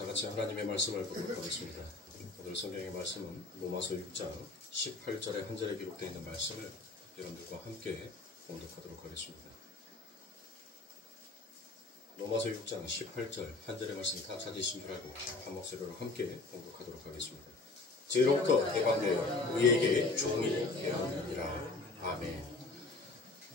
다 같이 하나님의 말씀을 보도록 하겠습니다. 오늘 성경의 말씀은 로마서 6장 18절에 한 절에 기록되어 있는 말씀을 여러분들과 함께 봉독하도록 하겠습니다. 로마서 6장 18절 한 절의 말씀 다 찾으신 줄 알고 한 목소리로 함께 봉독하도록 하겠습니다. 지혜롭고 해방되어 우리에게 종이 되었느니라. 아멘.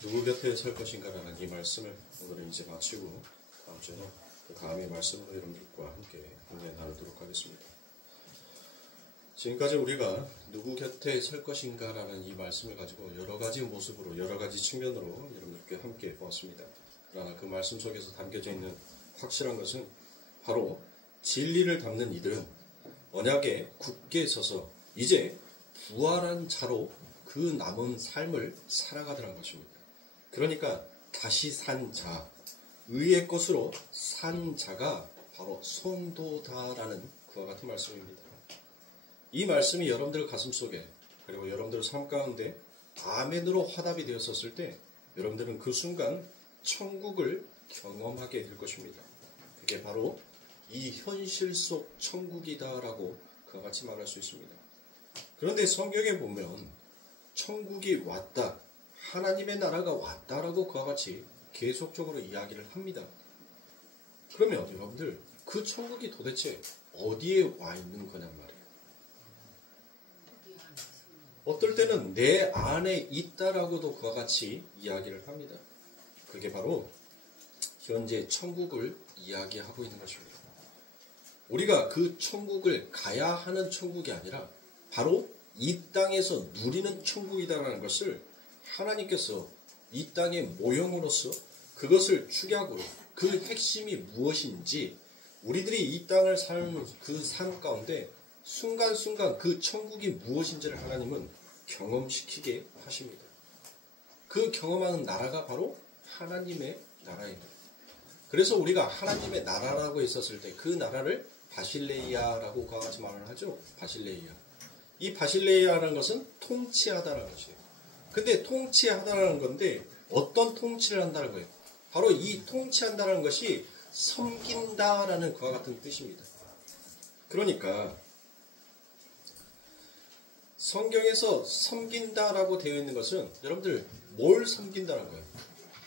누구 곁에 설 것인가라는 이 말씀을 오늘은 이제 마치고 다음 주에는 그 다음의 말씀으로 여러분들과 함께 은혜 나누도록 하겠습니다. 지금까지 우리가 누구 곁에 설 것인가라는 이 말씀을 가지고 여러 가지 모습으로 여러 가지 측면으로 여러분들께 함께 보았습니다. 그러나 그 말씀 속에서 담겨져 있는 확실한 것은 바로 진리를 담는 이들은 언약에 굳게 서서 이제 부활한 자로 그 남은 삶을 살아가더란 것입니다. 그러니까 다시 산 자, 의의 것으로 산 자가 바로 성도다라는 그와 같은 말씀입니다. 이 말씀이 여러분들 가슴 속에 그리고 여러분들 삶 가운데 아멘으로 화답이 되었었을 때 여러분들은 그 순간 천국을 경험하게 될 것입니다. 그게 바로 이 현실 속 천국이다라고 그와 같이 말할 수 있습니다. 그런데 성경에 보면 천국이 왔다, 하나님의 나라가 왔다라고 그와 같이 계속적으로 이야기를 합니다. 그러면 여러분들 그 천국이 도대체 어디에 와 있는 거냔 말이에요. 어떨 때는 내 안에 있다라고도 그와 같이 이야기를 합니다. 그게 바로 현재 천국을 이야기하고 있는 것입니다. 우리가 그 천국을 가야 하는 천국이 아니라 바로 이 땅에서 누리는 천국이다라는 것을 하나님께서 이 땅의 모형으로서 그것을 축약으로 그 핵심이 무엇인지 우리들이 이 땅을 사는 그 삶 가운데 순간순간 그 천국이 무엇인지를 하나님은 경험시키게 하십니다. 그 경험하는 나라가 바로 하나님의 나라입니다. 그래서 우리가 하나님의 나라라고 했었을 때 그 나라를 바실레이아라고 그와 같이 말을 하죠. 바실레이아. 이 바실레이아라는 것은 통치하다라는 것이에요. 근데 통치하다라는 건데 어떤 통치를 한다는 거예요? 바로 이 통치한다는 것이 섬긴다라는 그와 같은 뜻입니다. 그러니까 성경에서 섬긴다라고 되어 있는 것은 여러분들 뭘 섬긴다는 거예요?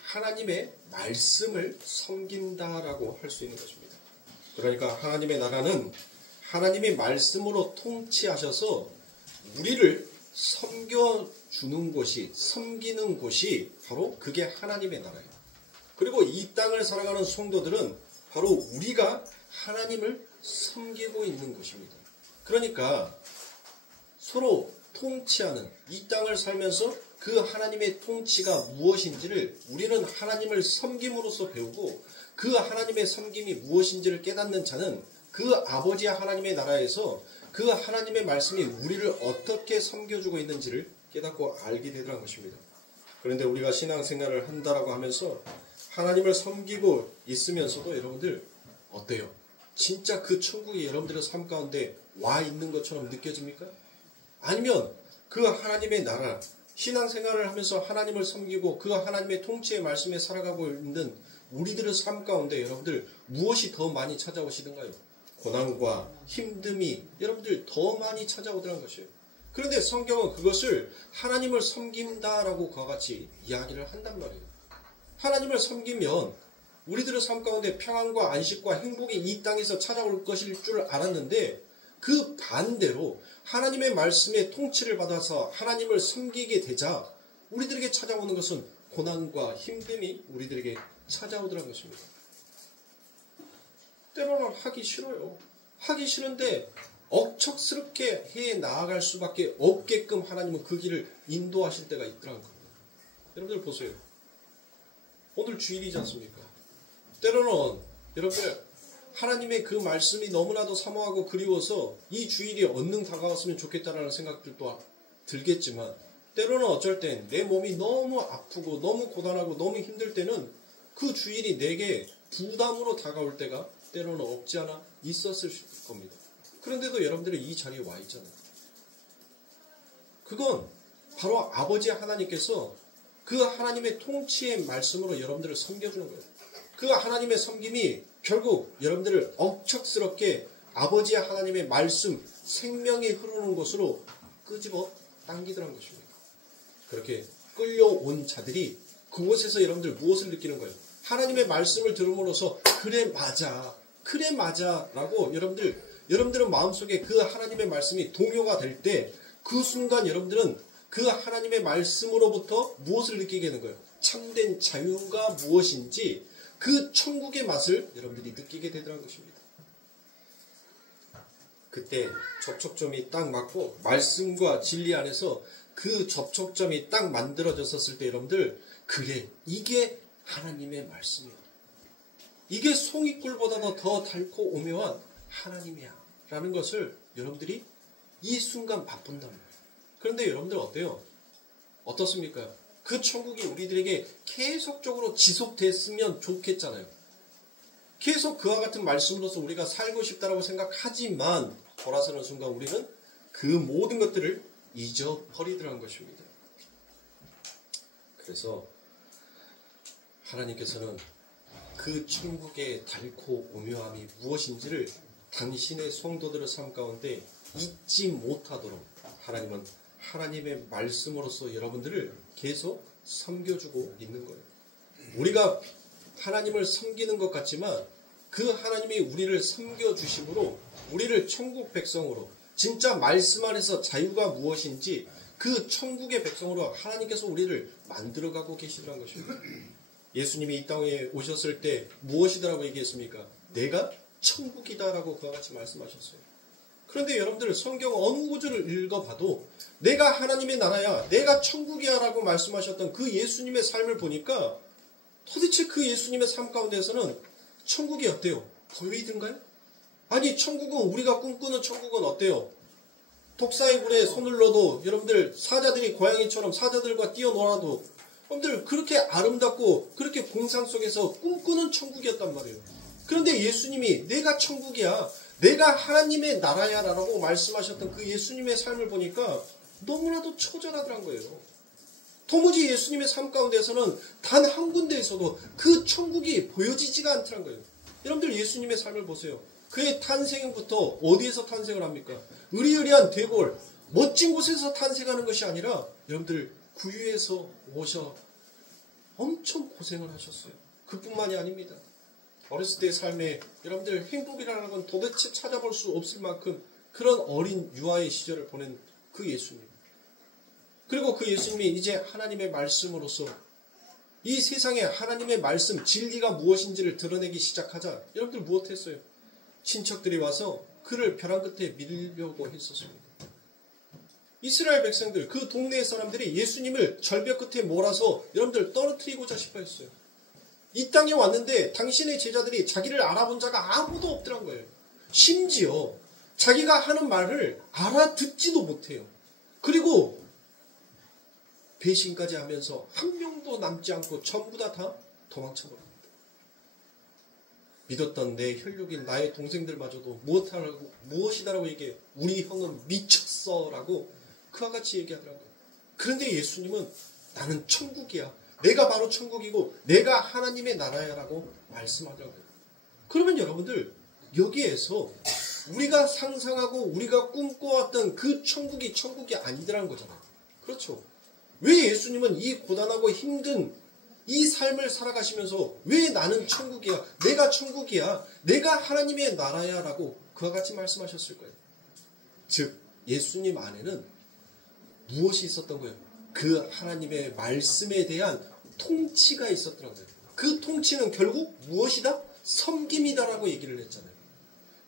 하나님의 말씀을 섬긴다라고 할 수 있는 것입니다. 그러니까 하나님의 나라는 하나님의 말씀으로 통치하셔서 우리를 섬겨주는 곳이, 섬기는 곳이 바로 그게 하나님의 나라예요. 그리고 이 땅을 살아가는 성도들은 바로 우리가 하나님을 섬기고 있는 곳입니다. 그러니까 서로 통치하는 이 땅을 살면서 그 하나님의 통치가 무엇인지를 우리는 하나님을 섬김으로써 배우고 그 하나님의 섬김이 무엇인지를 깨닫는 자는 그 아버지 하나님의 나라에서 그 하나님의 말씀이 우리를 어떻게 섬겨주고 있는지를 깨닫고 알게 되더라는 것입니다. 그런데 우리가 신앙생활을 한다라고 하면서 하나님을 섬기고 있으면서도 여러분들 어때요? 진짜 그 천국이 여러분들의 삶 가운데 와 있는 것처럼 느껴집니까? 아니면 그 하나님의 나라, 신앙생활을 하면서 하나님을 섬기고 그 하나님의 통치의 말씀에 살아가고 있는 우리들의 삶 가운데 여러분들 무엇이 더 많이 찾아오시던가요? 고난과 힘듦이 여러분들 더 많이 찾아오더라는 것이에요. 그런데 성경은 그것을 하나님을 섬긴다라고 그와 같이 이야기를 한단 말이에요. 하나님을 섬기면 우리들의 삶 가운데 평안과 안식과 행복이 이 땅에서 찾아올 것일 줄 알았는데 그 반대로 하나님의 말씀의 통치를 받아서 하나님을 섬기게 되자 우리들에게 찾아오는 것은 고난과 힘듦이 우리들에게 찾아오더라는 것입니다. 때로는 하기 싫어요. 하기 싫은데 억척스럽게 해 나아갈 수밖에 없게끔 하나님은 그 길을 인도하실 때가 있더라는 겁니다. 여러분들 보세요. 오늘 주일이지 않습니까? 때로는 여러분들 하나님의 그 말씀이 너무나도 사모하고 그리워서 이 주일이 얼른 다가왔으면 좋겠다라는 생각들도 들겠지만 때로는 어쩔 땐 내 몸이 너무 아프고 너무 고단하고 너무 힘들 때는 그 주일이 내게 부담으로 다가올 때가 때로는 없지 않아 있었을 겁니다. 그런데도 여러분들이 이 자리에 와 있잖아요. 그건 바로 아버지 하나님께서 그 하나님의 통치의 말씀으로 여러분들을 섬겨주는 거예요. 그 하나님의 섬김이 결국 여러분들을 억척스럽게 아버지의 하나님의 말씀, 생명이 흐르는 곳으로 끄집어 당기더란 것입니다. 그렇게 끌려온 자들이 그곳에서 여러분들 무엇을 느끼는 거예요? 하나님의 말씀을 들음으로써 그래 맞아 라고 여러분들은 마음속에 그 하나님의 말씀이 동요가 될 때 그 순간 여러분들은 그 하나님의 말씀으로부터 무엇을 느끼게 되는 거예요? 참된 자유가 무엇인지 그 천국의 맛을 여러분들이 느끼게 되더라는 것입니다. 그때 접촉점이 딱 맞고 말씀과 진리 안에서 그 접촉점이 딱 만들어졌었을 때 여러분들 그래 이게 하나님의 말씀이야. 이게 송이꿀보다도 더 달고 오묘한 하나님이야 라는 것을 여러분들이 이 순간 맛본단 말이에요. 그런데 여러분들 어때요? 어떻습니까? 그 천국이 우리들에게 계속적으로 지속됐으면 좋겠잖아요. 계속 그와 같은 말씀으로서 우리가 살고 싶다라고 생각하지만 돌아서는 순간 우리는 그 모든 것들을 잊어버리더라는 것입니다. 그래서 하나님께서는 그 천국의 달고 오묘함이 무엇인지를 당신의 성도들의 삶 가운데 잊지 못하도록 하나님은 하나님의 말씀으로서 여러분들을 계속 섬겨주고 있는 거예요. 우리가 하나님을 섬기는 것 같지만 그 하나님이 우리를 섬겨주심으로 우리를 천국 백성으로 진짜 말씀 안에서 자유가 무엇인지 그 천국의 백성으로 하나님께서 우리를 만들어가고 계시더라는 것입니다. 예수님이 이 땅에 오셨을 때 무엇이다라고 얘기했습니까? 내가 천국이다라고 그와 같이 말씀하셨어요. 그런데 여러분들 성경 어느 구절을 읽어봐도 내가 하나님의 나라야, 내가 천국이야 라고 말씀하셨던 그 예수님의 삶을 보니까 도대체 그 예수님의 삶 가운데서는 천국이 어때요? 보이던가요? 아니 천국은 우리가 꿈꾸는 천국은 어때요? 독사의 굴에 손을 넣어도 여러분들 사자들이 고양이처럼 사자들과 뛰어놀아도 여러분들 그렇게 아름답고 그렇게 공상 속에서 꿈꾸는 천국이었단 말이에요. 그런데 예수님이 내가 천국이야, 내가 하나님의 나라야 라고 말씀하셨던 그 예수님의 삶을 보니까 너무나도 초절하더란 거예요. 도무지 예수님의 삶 가운데서는 단 한 군데에서도 그 천국이 보여지지가 않더란 거예요. 여러분들 예수님의 삶을 보세요. 그의 탄생부터 어디에서 탄생을 합니까? 으리으리한 대궐, 멋진 곳에서 탄생하는 것이 아니라 여러분들 구유에서 오셔 엄청 고생을 하셨어요. 그뿐만이 아닙니다. 어렸을 때의 삶에 여러분들 행복이라는 건 도대체 찾아볼 수 없을 만큼 그런 어린 유아의 시절을 보낸 그 예수님. 그리고 그 예수님이 이제 하나님의 말씀으로서 이 세상에 하나님의 말씀, 진리가 무엇인지를 드러내기 시작하자 여러분들 무엇했어요? 친척들이 와서 그를 벼랑 끝에 밀려고 했었습니다. 이스라엘 백성들, 그 동네의 사람들이 예수님을 절벽 끝에 몰아서 여러분들 떨어뜨리고자 싶어 했어요. 이 땅에 왔는데 당신의 제자들이 자기를 알아본 자가 아무도 없더란 거예요. 심지어 자기가 하는 말을 알아듣지도 못해요. 그리고 배신까지 하면서 한 명도 남지 않고 전부 다 도망쳐버립니다. 믿었던 내 혈육인 나의 동생들마저도 무엇이다라고 얘기해요. 우리 형은 미쳤어 라고 그와 같이 얘기하더라고요. 그런데 예수님은 나는 천국이야, 내가 바로 천국이고 내가 하나님의 나라야 라고 말씀하더라고요. 그러면 여러분들 여기에서 우리가 상상하고 우리가 꿈꿔왔던 그 천국이 아니더라는 거잖아요. 그렇죠? 왜 예수님은 이 고단하고 힘든 이 삶을 살아가시면서 왜 나는 천국이야, 내가 천국이야, 내가 하나님의 나라야 라고 그와 같이 말씀하셨을 거예요. 즉 예수님 안에는 무엇이 있었던 거예요? 그 하나님의 말씀에 대한 통치가 있었던 거예요. 그 통치는 결국 무엇이다? 섬김이다라고 얘기를 했잖아요.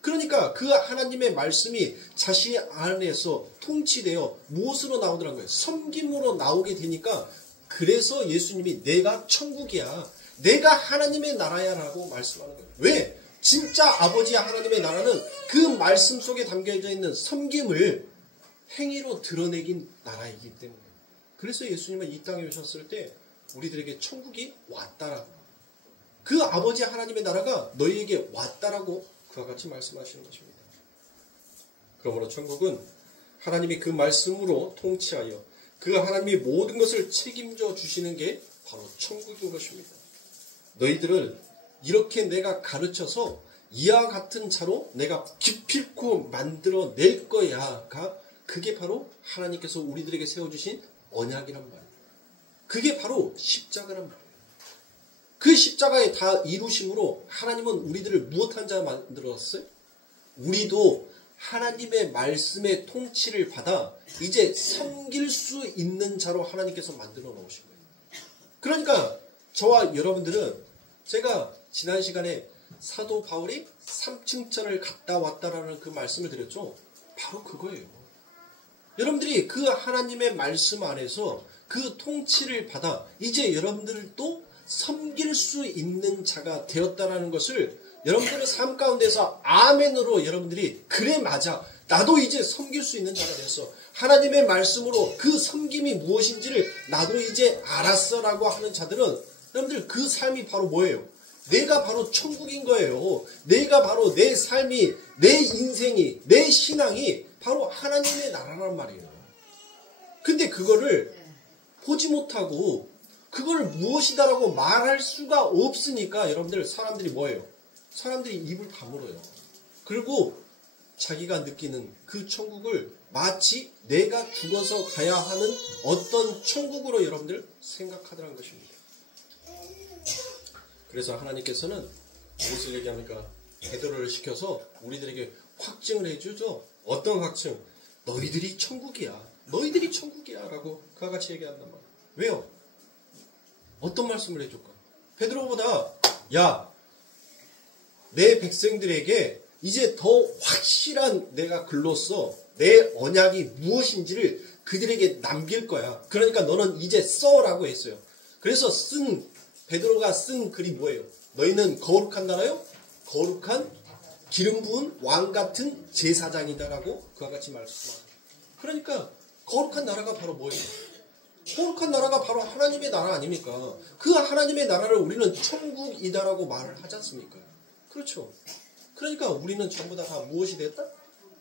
그러니까 그 하나님의 말씀이 자신 안에서 통치되어 무엇으로 나오더란 거예요? 섬김으로 나오게 되니까 그래서 예수님이 내가 천국이야, 내가 하나님의 나라야 라고 말씀하는 거예요. 왜? 진짜 아버지의 하나님의 나라는 그 말씀 속에 담겨져 있는 섬김을 행위로 드러내긴 나라이기 때문에. 그래서 예수님은 이 땅에 오셨을 때 우리들에게 천국이 왔다라고, 그 아버지 하나님의 나라가 너희에게 왔다라고 그와 같이 말씀하시는 것입니다. 그러므로 천국은 하나님이 그 말씀으로 통치하여 그 하나님이 모든 것을 책임져 주시는 게 바로 천국인 것입니다. 너희들을 이렇게 내가 가르쳐서 이와 같은 자로 내가 기필코 만들어 낼 거야가 그게 바로 하나님께서 우리들에게 세워주신 언약이란 말이에요. 그게 바로 십자가란 말이에요. 그 십자가에 다 이루심으로 하나님은 우리들을 무엇한 자 만들었어요? 우리도 하나님의 말씀의 통치를 받아 이제 섬길 수 있는 자로 하나님께서 만들어 놓으신 거예요. 그러니까 저와 여러분들은 제가 지난 시간에 사도 바울이 3층천을 갔다 왔다라는 그 말씀을 드렸죠. 바로 그거예요. 여러분들이 그 하나님의 말씀 안에서 그 통치를 받아 이제 여러분들도 섬길 수 있는 자가 되었다라는 것을 여러분들의 삶 가운데서 아멘으로 여러분들이 그래 맞아 나도 이제 섬길 수 있는 자가 됐어. 하나님의 말씀으로 그 섬김이 무엇인지를 나도 이제 알았어 라고 하는 자들은 여러분들 그 삶이 바로 뭐예요? 내가 바로 천국인 거예요. 내가 바로 내 삶이 내 인생이 내 신앙이 바로 하나님의 나라란 말이에요. 근데 그거를 보지 못하고 그걸 무엇이다라고 말할 수가 없으니까 여러분들 사람들이 뭐예요? 사람들이 입을 다물어요. 그리고 자기가 느끼는 그 천국을 마치 내가 죽어서 가야 하는 어떤 천국으로 여러분들 생각하더라는 것입니다. 그래서 하나님께서는 무엇을 얘기합니까? 베드로를 시켜서 우리들에게 확증을 해주죠. 어떤 확증? 너희들이 천국이야. 너희들이 천국이야 라고 그와 같이 얘기한단 말이에요. 왜요? 어떤 말씀을 해줄까? 베드로보다 야, 내 백성들에게 이제 더 확실한 내가 글로써 내 언약이 무엇인지를 그들에게 남길 거야. 그러니까 너는 이제 써라고 했어요. 그래서 베드로가 쓴 글이 뭐예요? 너희는 거룩한 나라요? 거룩한 기름 부은 왕 같은 제사장이다라고 그와 같이 말씀합니다. 그러니까 거룩한 나라가 바로 뭐예요? 거룩한 나라가 바로 하나님의 나라 아닙니까? 그 하나님의 나라를 우리는 천국이다라고 말을 하지 않습니까? 그렇죠. 그러니까 우리는 전부 다 무엇이 되었다?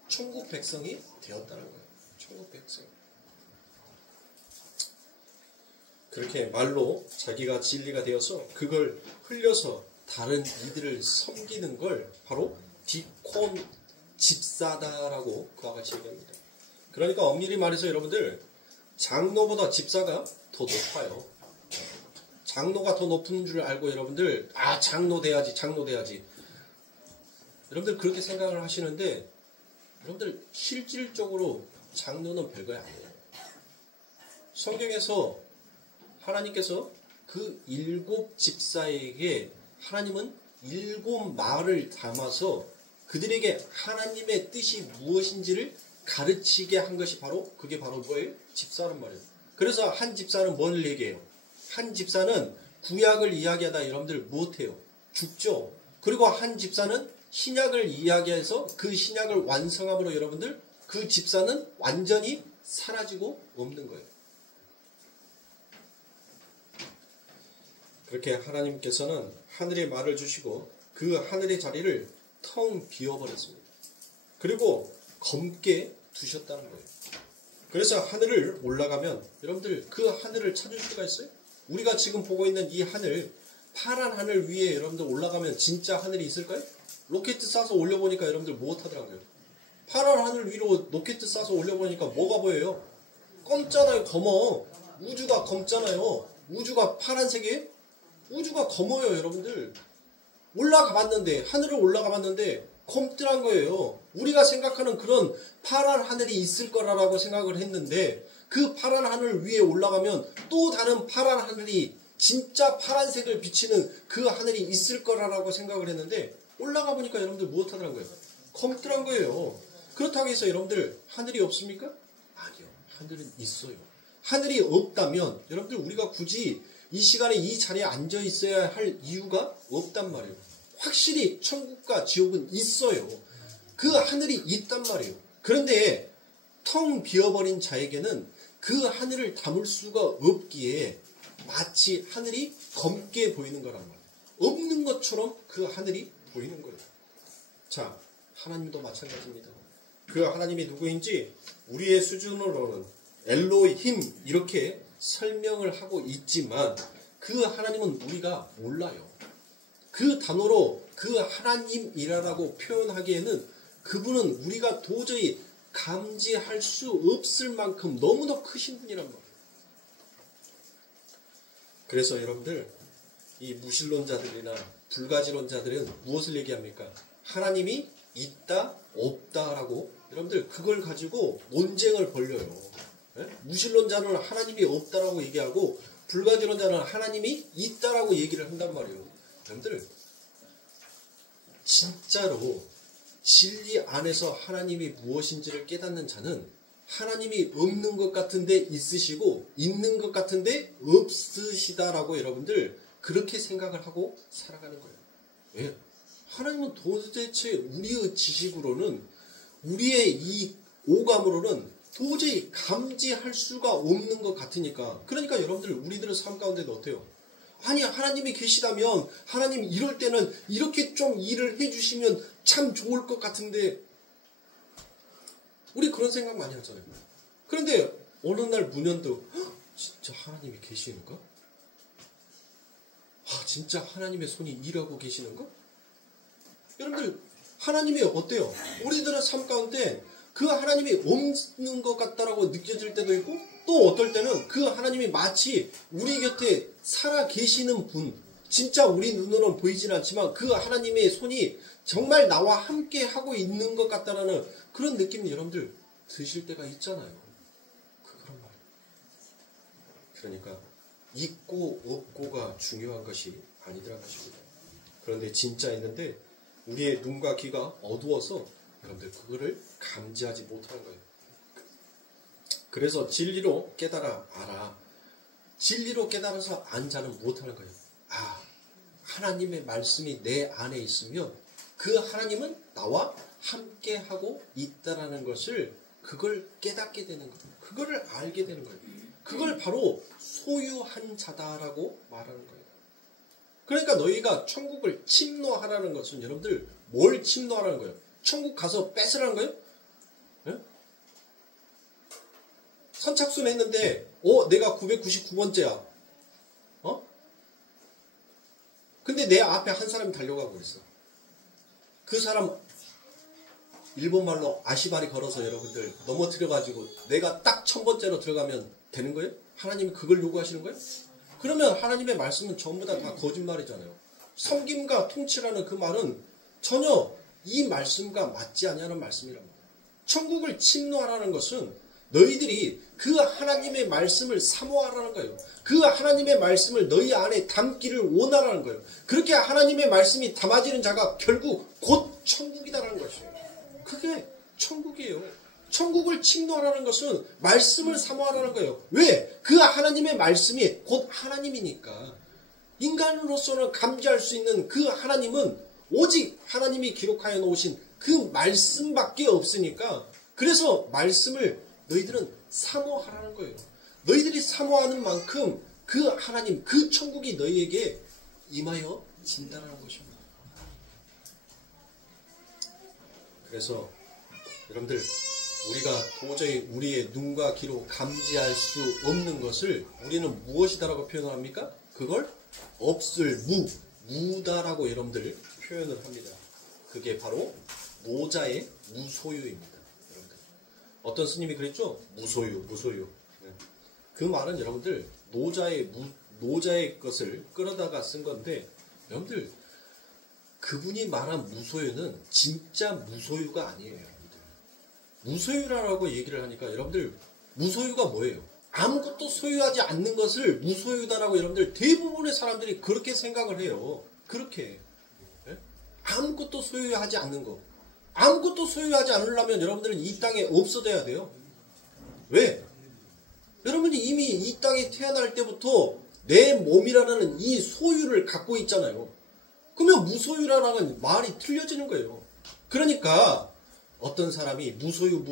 천국 백성이 되었다는 거예요. 천국 백성. 그렇게 말로 자기가 진리가 되어서 그걸 흘려서 다른 이들을 섬기는 걸 바로 디콘 집사다라고 그와 같이 얘기합니다. 그러니까 엄밀히 말해서 여러분들 장로보다 집사가 더 높아요. 장로가 더 높은 줄 알고 여러분들 장로 돼야지 장로 돼야지 여러분들 그렇게 생각을 하시는데 여러분들 실질적으로 장로는 별거 아니에요. 성경에서 하나님께서 그 7 집사에게 하나님은 7 말을 담아서 그들에게 하나님의 뜻이 무엇인지를 가르치게 한 것이 바로 그게 바로 뭐예요? 집사란 말이에요. 그래서 한 집사는 뭘 얘기해요? 한 집사는 구약을 이야기하다 여러분들 무엇해요? 죽죠. 그리고 한 집사는 신약을 이야기해서 그 신약을 완성함으로 여러분들 그 집사는 완전히 사라지고 없는 거예요. 그렇게 하나님께서는 하늘의 말을 주시고 그 하늘의 자리를 텅 비워버렸습니다. 그리고 검게 두셨다는 거예요. 그래서 하늘을 올라가면 여러분들 그 하늘을 찾을 수가 있어요? 우리가 지금 보고 있는 이 하늘, 파란 하늘 위에 여러분들 올라가면 진짜 하늘이 있을까요? 로켓 쏴서 올려보니까 여러분들 못하더라고요. 파란 하늘 위로 로켓 쏴서 올려보니까 뭐가 보여요? 검잖아요. 검어. 우주가 검잖아요. 우주가 파란색이에요? 우주가 검어요. 여러분들 올라가 봤는데 하늘을 올라가 봤는데 검뜨란 거예요. 우리가 생각하는 그런 파란 하늘이 있을 거라고 생각을 했는데 그 파란 하늘 위에 올라가면 또 다른 파란 하늘이 진짜 파란색을 비치는 그 하늘이 있을 거라고 생각을 했는데 올라가 보니까 여러분들 무엇하더란 거예요? 검뜨란 거예요. 그렇다고 해서 여러분들 하늘이 없습니까? 아니요. 하늘은 있어요. 하늘이 없다면 여러분들 우리가 굳이 이 시간에 이 자리에 앉아 있어야 할 이유가 없단 말이에요. 확실히 천국과 지옥은 있어요. 그 하늘이 있단 말이에요. 그런데 텅 비어버린 자에게는 그 하늘을 담을 수가 없기에 마치 하늘이 검게 보이는 거란 말이에요. 없는 것처럼 그 하늘이 보이는 거예요. 자, 하나님도 마찬가지입니다. 그 하나님이 누구인지 우리의 수준으로는 엘로힘 이렇게 설명을 하고 있지만 그 하나님은 우리가 몰라요. 그 그 단어로 그 하나님이라고 표현하기에는 그분은 우리가 도저히 감지할 수 없을 만큼 너무나 크신 분이란 말이에요. 그래서 여러분들 이 무신론자들이나 불가지론자들은 무엇을 얘기합니까? 하나님이 있다 없다라고 여러분들 그걸 가지고 논쟁을 벌려요. 네? 무신론자는 하나님이 없다라고 얘기하고 불가지론자는 하나님이 있다라고 얘기를 한단 말이에요. 여러분들 진짜로 진리 안에서 하나님이 무엇인지를 깨닫는 자는 하나님이 없는 것 같은데 있으시고 있는 것 같은데 없으시다라고 여러분들 그렇게 생각을 하고 살아가는 거예요. 왜? 하나님은 도대체 우리의 지식으로는 우리의 이 오감으로는 도저히 감지할 수가 없는 것 같으니까. 그러니까 여러분들 우리들의 삶 가운데도 어때요? 아니 하나님이 계시다면 하나님 이럴 때는 이렇게 좀 일을 해주시면 참 좋을 것 같은데 우리 그런 생각 많이 하잖아요. 그런데 어느 날 문현도 진짜 하나님이 계시는가? 진짜 하나님의 손이 일하고 계시는가? 여러분들 하나님이 어때요? 우리들의 삶 가운데 그 하나님이 없는 것 같다라고 느껴질 때도 있고 또 어떨 때는 그 하나님이 마치 우리 곁에 살아 계시는 분, 진짜 우리 눈으로는 보이진 않지만 그 하나님의 손이 정말 나와 함께 하고 있는 것 같다라는 그런 느낌이 여러분들 드실 때가 있잖아요. 그런 말. 그러니까 있고 없고가 중요한 것이 아니더라는 것입니다. 그런데 진짜 있는데 우리의 눈과 귀가 어두워서 여러분들 그거를 감지하지 못하는 거예요. 그래서 진리로 깨달아 알아. 진리로 깨달아서 안 자는 못하는 거예요. 하나님의 말씀이 내 안에 있으면 그 하나님은 나와 함께하고 있다라는 것을 그걸 깨닫게 되는 거예요. 그거를 알게 되는 거예요. 그걸 바로 소유한 자다라고 말하는 거예요. 그러니까 너희가 천국을 침노하라는 것은 여러분들 뭘 침노하라는 거예요? 천국 가서 뺏으라는 거예요? 네? 선착순 했는데 내가 999번째야. 근데 내 앞에 한 사람이 달려가고 있어. 그 사람 일본말로 아시바리 걸어서 여러분들 넘어뜨려가지고 내가 딱 1000번째로 들어가면 되는 거예요? 하나님이 그걸 요구하시는 거예요? 그러면 하나님의 말씀은 전부 다 거짓말이잖아요. 섬김과 통치라는 그 말은 전혀 이 말씀과 맞지 않냐는 말씀이란 말이에요. 천국을 침노하라는 것은 너희들이 그 하나님의 말씀을 사모하라는 거예요. 그 하나님의 말씀을 너희 안에 담기를 원하라는 거예요. 그렇게 하나님의 말씀이 담아지는 자가 결국 곧 천국이다라는 것이에요. 그게 천국이에요. 천국을 침노하라는 것은 말씀을 사모하라는 거예요. 왜? 그 하나님의 말씀이 곧 하나님이니까. 인간으로서는 감지할 수 있는 그 하나님은 오직 하나님이 기록하여 놓으신 그 말씀밖에 없으니까 그래서 말씀을 너희들은 사모하라는 거예요. 너희들이 사모하는 만큼 그 하나님, 그 천국이 너희에게 임하여 진다는 것입니다. 그래서 여러분들 우리가 도저히 우리의 눈과 귀로 감지할 수 없는 것을 우리는 무엇이다라고 표현합니까? 그걸 없을 무다라고 여러분들 표현을 합니다. 그게 바로 노자의 무소유입니다. 여러분들. 어떤 스님이 그랬죠? 무소유. 네. 그 말은 여러분들 노자의 것을 끌어다가 쓴 건데 여러분들 그분이 말한 무소유는 진짜 무소유가 아니에요. 여러분들. 무소유라고 얘기를 하니까 여러분들 무소유가 뭐예요? 아무것도 소유하지 않는 것을 무소유다라고 여러분들 대부분의 사람들이 그렇게 생각을 해요. 그렇게. 네? 아무것도 소유하지 않는 거. 아무것도 소유하지 않으려면 여러분들은 이 땅에 없어져야 돼요. 왜? 여러분이 이미 이 땅에 태어날 때부터 내 몸이라는 이 소유를 갖고 있잖아요. 그러면 무소유라는 말이 틀려지는 거예요. 그러니까 어떤 사람이 무소유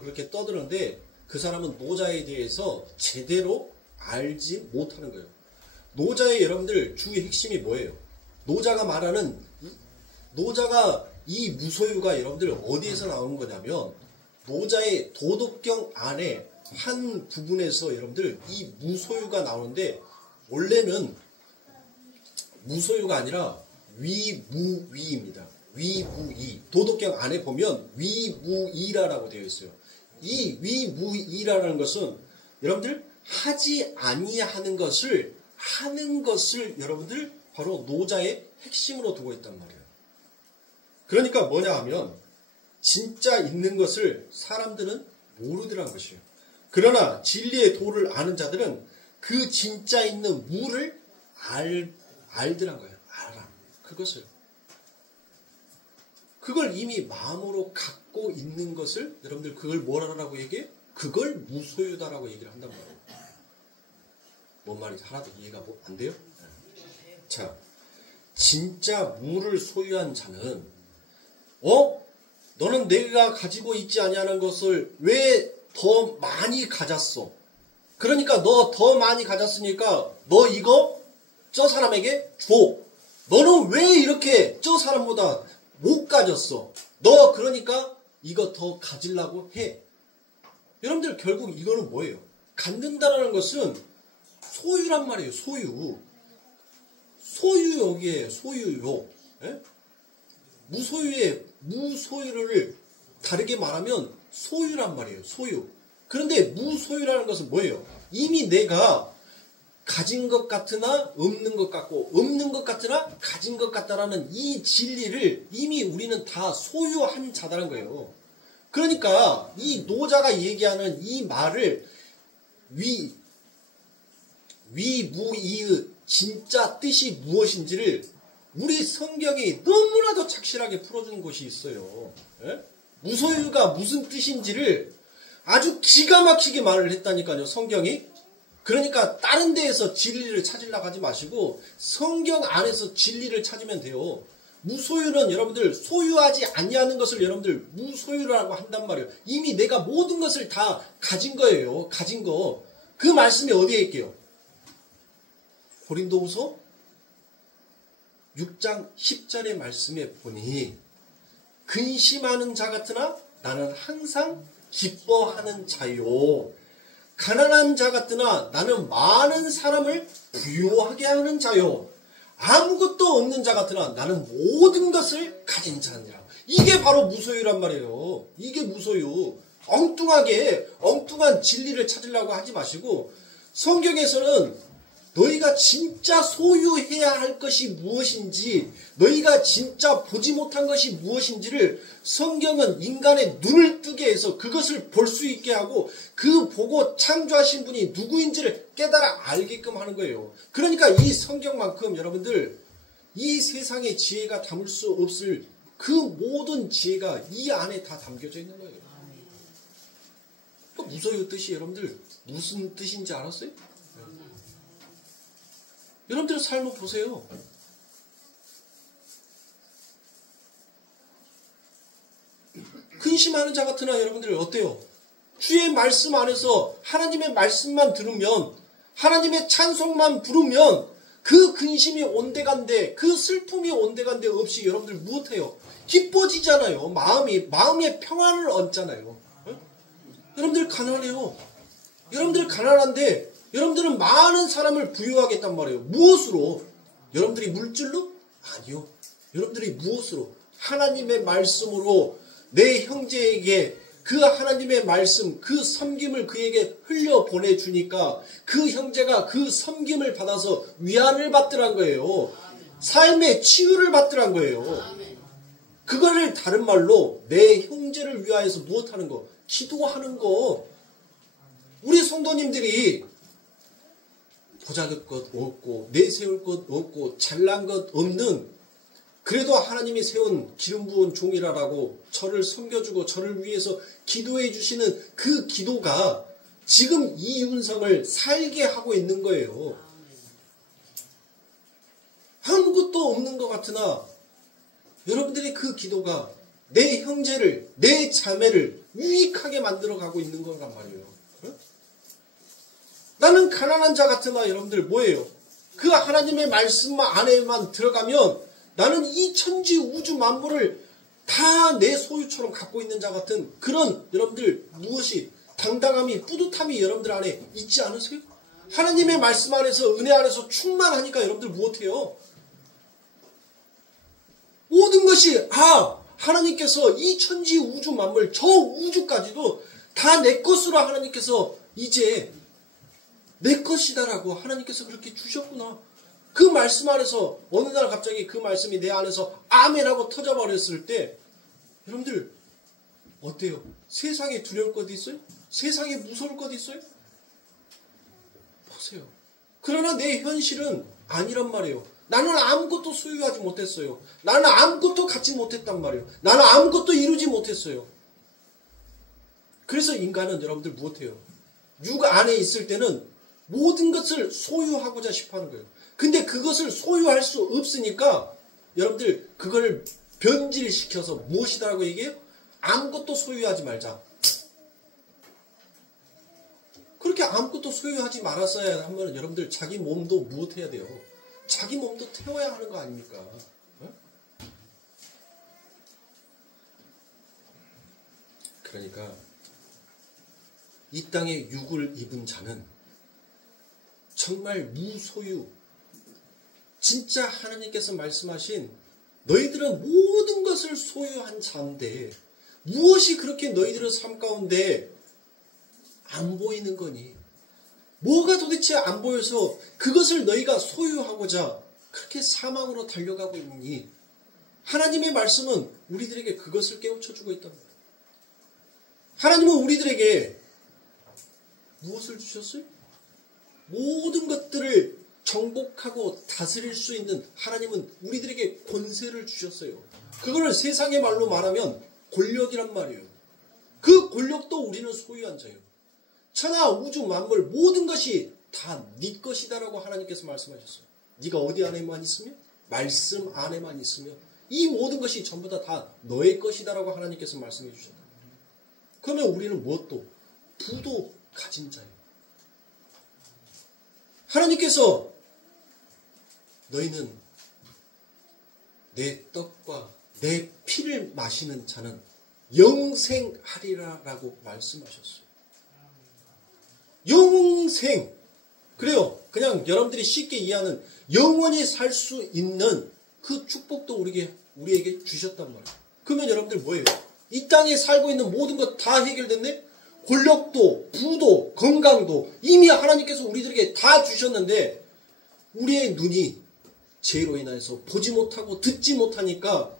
그렇게 떠드는데 그 사람은 노자에 대해서 제대로 알지 못하는 거예요. 노자의 여러분들 주의 핵심이 뭐예요? 노자가 이 무소유가 여러분들 어디에서 나오는 거냐면 노자의 도덕경 안에 한 부분에서 여러분들 이 무소유가 나오는데 원래는 무소유가 아니라 위무위입니다. 위무이. 도덕경 안에 보면 위무이라라고 되어 있어요. 이 위무이라는 것은 여러분들 하지 아니하는 것을 하는 것을 여러분들 바로 노자의 핵심으로 두고 있단 말이에요. 그러니까 뭐냐 하면 진짜 있는 것을 사람들은 모르더란 것이에요. 그러나 진리의 도를 아는 자들은 그 진짜 있는 무를 알더란 거예요. 알아. 그것을. 그걸 이미 마음으로 갖고 있는 것을 여러분들 그걸 뭐라고 얘기해? 그걸 무소유다라고 얘기를 한단 말이에요. 뭔 말인지 하나도 이해가 안 돼요? 자, 진짜 무를 소유한 자는 너는 내가 가지고 있지 아니하는 것을 왜 더 많이 가졌어? 그러니까 너 더 많이 가졌으니까 너 이거 저 사람에게 줘. 너는 왜 이렇게 저 사람보다 못 가졌어? 너 그러니까 이거 더 가지려고 해. 여러분들 결국 이거는 뭐예요? 갖는다라는 것은 소유란 말이에요. 소유. 소유욕이에요. 소유욕. 예? 무소유를 다르게 말하면 소유란 말이에요. 소유. 그런데 무소유라는 것은 뭐예요? 이미 내가 가진 것 같으나 없는 것 같고 없는 것 같으나 가진 것 같다라는 이 진리를 이미 우리는 다 소유한 자다는 거예요. 그러니까 이 노자가 얘기하는 이 말을 위무이의 진짜 뜻이 무엇인지를 우리 성경이 너무나도 착실하게 풀어주는 곳이 있어요. 예? 무소유가 무슨 뜻인지를 아주 기가 막히게 말을 했다니까요. 성경이. 그러니까 다른 데에서 진리를 찾으려고 하지 마시고 성경 안에서 진리를 찾으면 돼요. 무소유는 여러분들 소유하지 아니하는 것을 여러분들 무소유라고 한단 말이에요. 이미 내가 모든 것을 다 가진 거예요. 가진 거. 그 말씀이 어디에 있게요? 고린도후서 6장 10절의 말씀에 보니 근심하는 자 같으나 나는 항상 기뻐하는 자요. 가난한 자 같으나 나는 많은 사람을 부유하게 하는 자요. 아무것도 없는 자 같으나 나는 모든 것을 가진 자니라. 이게 바로 무소유란 말이에요. 이게 무소유. 엉뚱한 진리를 찾으려고 하지 마시고 성경에서는 너희가 진짜 소유해야 할 것이 무엇인지, 너희가 진짜 보지 못한 것이 무엇인지를 성경은 인간의 눈을 뜨게 해서 그것을 볼 수 있게 하고 그 보고 창조하신 분이 누구인지를 깨달아 알게끔 하는 거예요. 그러니까 이 성경만큼 여러분들 이 세상의 지혜가 담을 수 없을 그 모든 지혜가 이 안에 다 담겨져 있는 거예요. 그 무소유 뜻이 여러분들 무슨 뜻인지 알았어요? 여러분들 삶을 보세요. 근심하는 자 같으나 여러분들 어때요? 주의 말씀 안에서 하나님의 말씀만 들으면 하나님의 찬송만 부르면 그 근심이 온데간데 그 슬픔이 온데간데 없이 여러분들 무엇해요? 기뻐지잖아요. 마음의 평안을 얻잖아요. 여러분들 가난해요. 여러분들 가난한데 여러분들은 많은 사람을 부유하겠단 말이에요. 무엇으로? 여러분들이 물질로? 아니요. 여러분들이 무엇으로? 하나님의 말씀으로 내 형제에게 그 하나님의 말씀, 그 섬김을 그에게 흘려보내주니까 그 형제가 그 섬김을 받아서 위안을 받더란 거예요. 삶의 치유를 받더란 거예요. 그거를 다른 말로 내 형제를 위하여서 무엇하는 거? 기도하는 거. 우리 성도님들이 보잘것 없고 내세울 것 없고 잘난 것 없는 그래도 하나님이 세운 기름 부은 종이라라고 저를 섬겨주고 저를 위해서 기도해 주시는 그 기도가 지금 이 윤성을 살게 하고 있는 거예요. 아무것도 없는 것 같으나 여러분들의 그 기도가 내 형제를 내 자매를 유익하게 만들어가고 있는 거란 말이에요. 나는 가난한 자 같으나 여러분들 뭐예요? 그 하나님의 말씀 안에만 들어가면 나는 이 천지 우주 만물을 다 내 소유처럼 갖고 있는 자 같은 그런 여러분들 무엇이 당당함이 뿌듯함이 여러분들 안에 있지 않으세요? 하나님의 말씀 안에서 은혜 안에서 충만하니까 여러분들 무엇해요? 모든 것이 하나님께서 이 천지 우주 만물 저 우주까지도 다 내 것으로 하나님께서 이제 내 것이다라고 하나님께서 그렇게 주셨구나. 그 말씀 안에서 어느 날 갑자기 그 말씀이 내 안에서 아멘하고 터져버렸을 때 여러분들 어때요? 세상에 두려울 것 있어요? 세상에 무서울 것 있어요? 보세요. 그러나 내 현실은 아니란 말이에요. 나는 아무것도 소유하지 못했어요. 나는 아무것도 갖지 못했단 말이에요. 나는 아무것도 이루지 못했어요. 그래서 인간은 여러분들 무엇해요? 육 안에 있을 때는 모든 것을 소유하고자 싶어하는 거예요. 근데 그것을 소유할 수 없으니까 여러분들 그걸 변질시켜서 무엇이다라고 얘기해요? 아무것도 소유하지 말자. 그렇게 아무것도 소유하지 말았어야 하면 여러분들 자기 몸도 무엇해야 돼요? 자기 몸도 태워야 하는 거 아닙니까? 그러니까 이 땅에 육을 입은 자는 정말 무소유, 진짜 하나님께서 말씀하신 너희들은 모든 것을 소유한 자인데 무엇이 그렇게 너희들의 삶 가운데 안 보이는 거니? 뭐가 도대체 안 보여서 그것을 너희가 소유하고자 그렇게 사망으로 달려가고 있니? 하나님의 말씀은 우리들에게 그것을 깨우쳐주고 있단 말이에요. 하나님은 우리들에게 무엇을 주셨어요? 모든 것들을 정복하고 다스릴 수 있는 하나님은 우리들에게 권세를 주셨어요. 그거를 세상의 말로 말하면 권력이란 말이에요. 그 권력도 우리는 소유한 자예요. 천하 우주 만물 모든 것이 다 네 것이다라고 하나님께서 말씀하셨어요. 네가 어디 안에만 있으면? 말씀 안에만 있으면 이 모든 것이 전부 다 너의 것이다라고 하나님께서 말씀해 주셨다. 그러면 우리는 무엇도 부도 가진 자예요. 하나님께서 너희는 내 떡과 내 피를 마시는 자는 영생하리라라고 말씀하셨어요. 영생. 그래요. 그냥 여러분들이 쉽게 이해하는 영원히 살 수 있는 그 축복도 우리에게 주셨단 말이에요. 그러면 여러분들 뭐예요? 이 땅에 살고 있는 모든 것 다 해결됐네? 권력도, 부도, 건강도 이미 하나님께서 우리들에게 다 주셨는데 우리의 눈이 죄로 인해서 보지 못하고 듣지 못하니까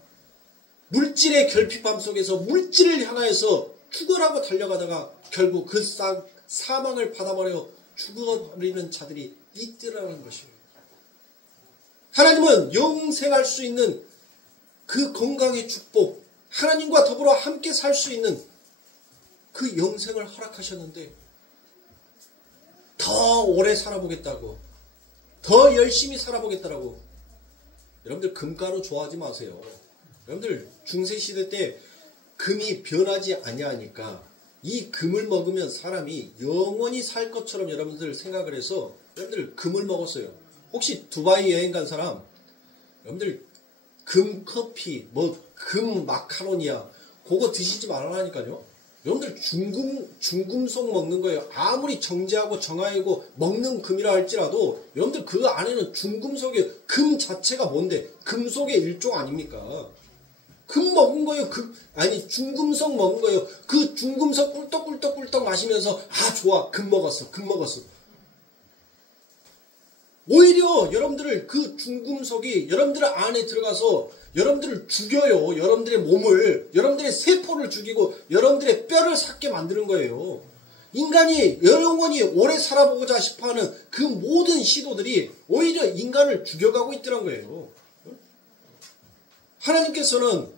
물질의 결핍함 속에서 물질을 향하여서 죽으라고 달려가다가 결국 그 사망을 받아버려 죽어버리는 자들이 있더라는 것입니다. 하나님은 영생할 수 있는 그 건강의 축복, 하나님과 더불어 함께 살 수 있는 그 영생을 허락하셨는데 더 오래 살아보겠다고, 더 열심히 살아보겠다라고. 여러분들 금가루 좋아하지 마세요. 여러분들 중세시대 때 금이 변하지 아니하니까 이 금을 먹으면 사람이 영원히 살 것처럼 여러분들 생각을 해서 여러분들 금을 먹었어요. 혹시 두바이 여행 간 사람, 여러분들 금 커피, 금 마카로니아 그거 드시지 말라니까요. 여러분들 중금속 먹는 거예요. 아무리 정제하고 정화이고 먹는 금이라 할지라도 여러분들 그 안에는 중금속이, 금 자체가 뭔데? 금속의 일종 아닙니까? 금 먹은 거예요. 중금속 먹은 거예요. 그 중금속 꿀떡꿀떡꿀떡 마시면서 좋아, 금 먹었어. 오히려 여러분들을 그 중금속이 여러분들 안에 들어가서 여러분들을 죽여요. 여러분들의 몸을, 여러분들의 세포를 죽이고 여러분들의 뼈를 삭게 만드는 거예요. 인간이 영원히 오래 살아보고자 싶어하는 그 모든 시도들이 오히려 인간을 죽여가고 있더란 거예요. 하나님께서는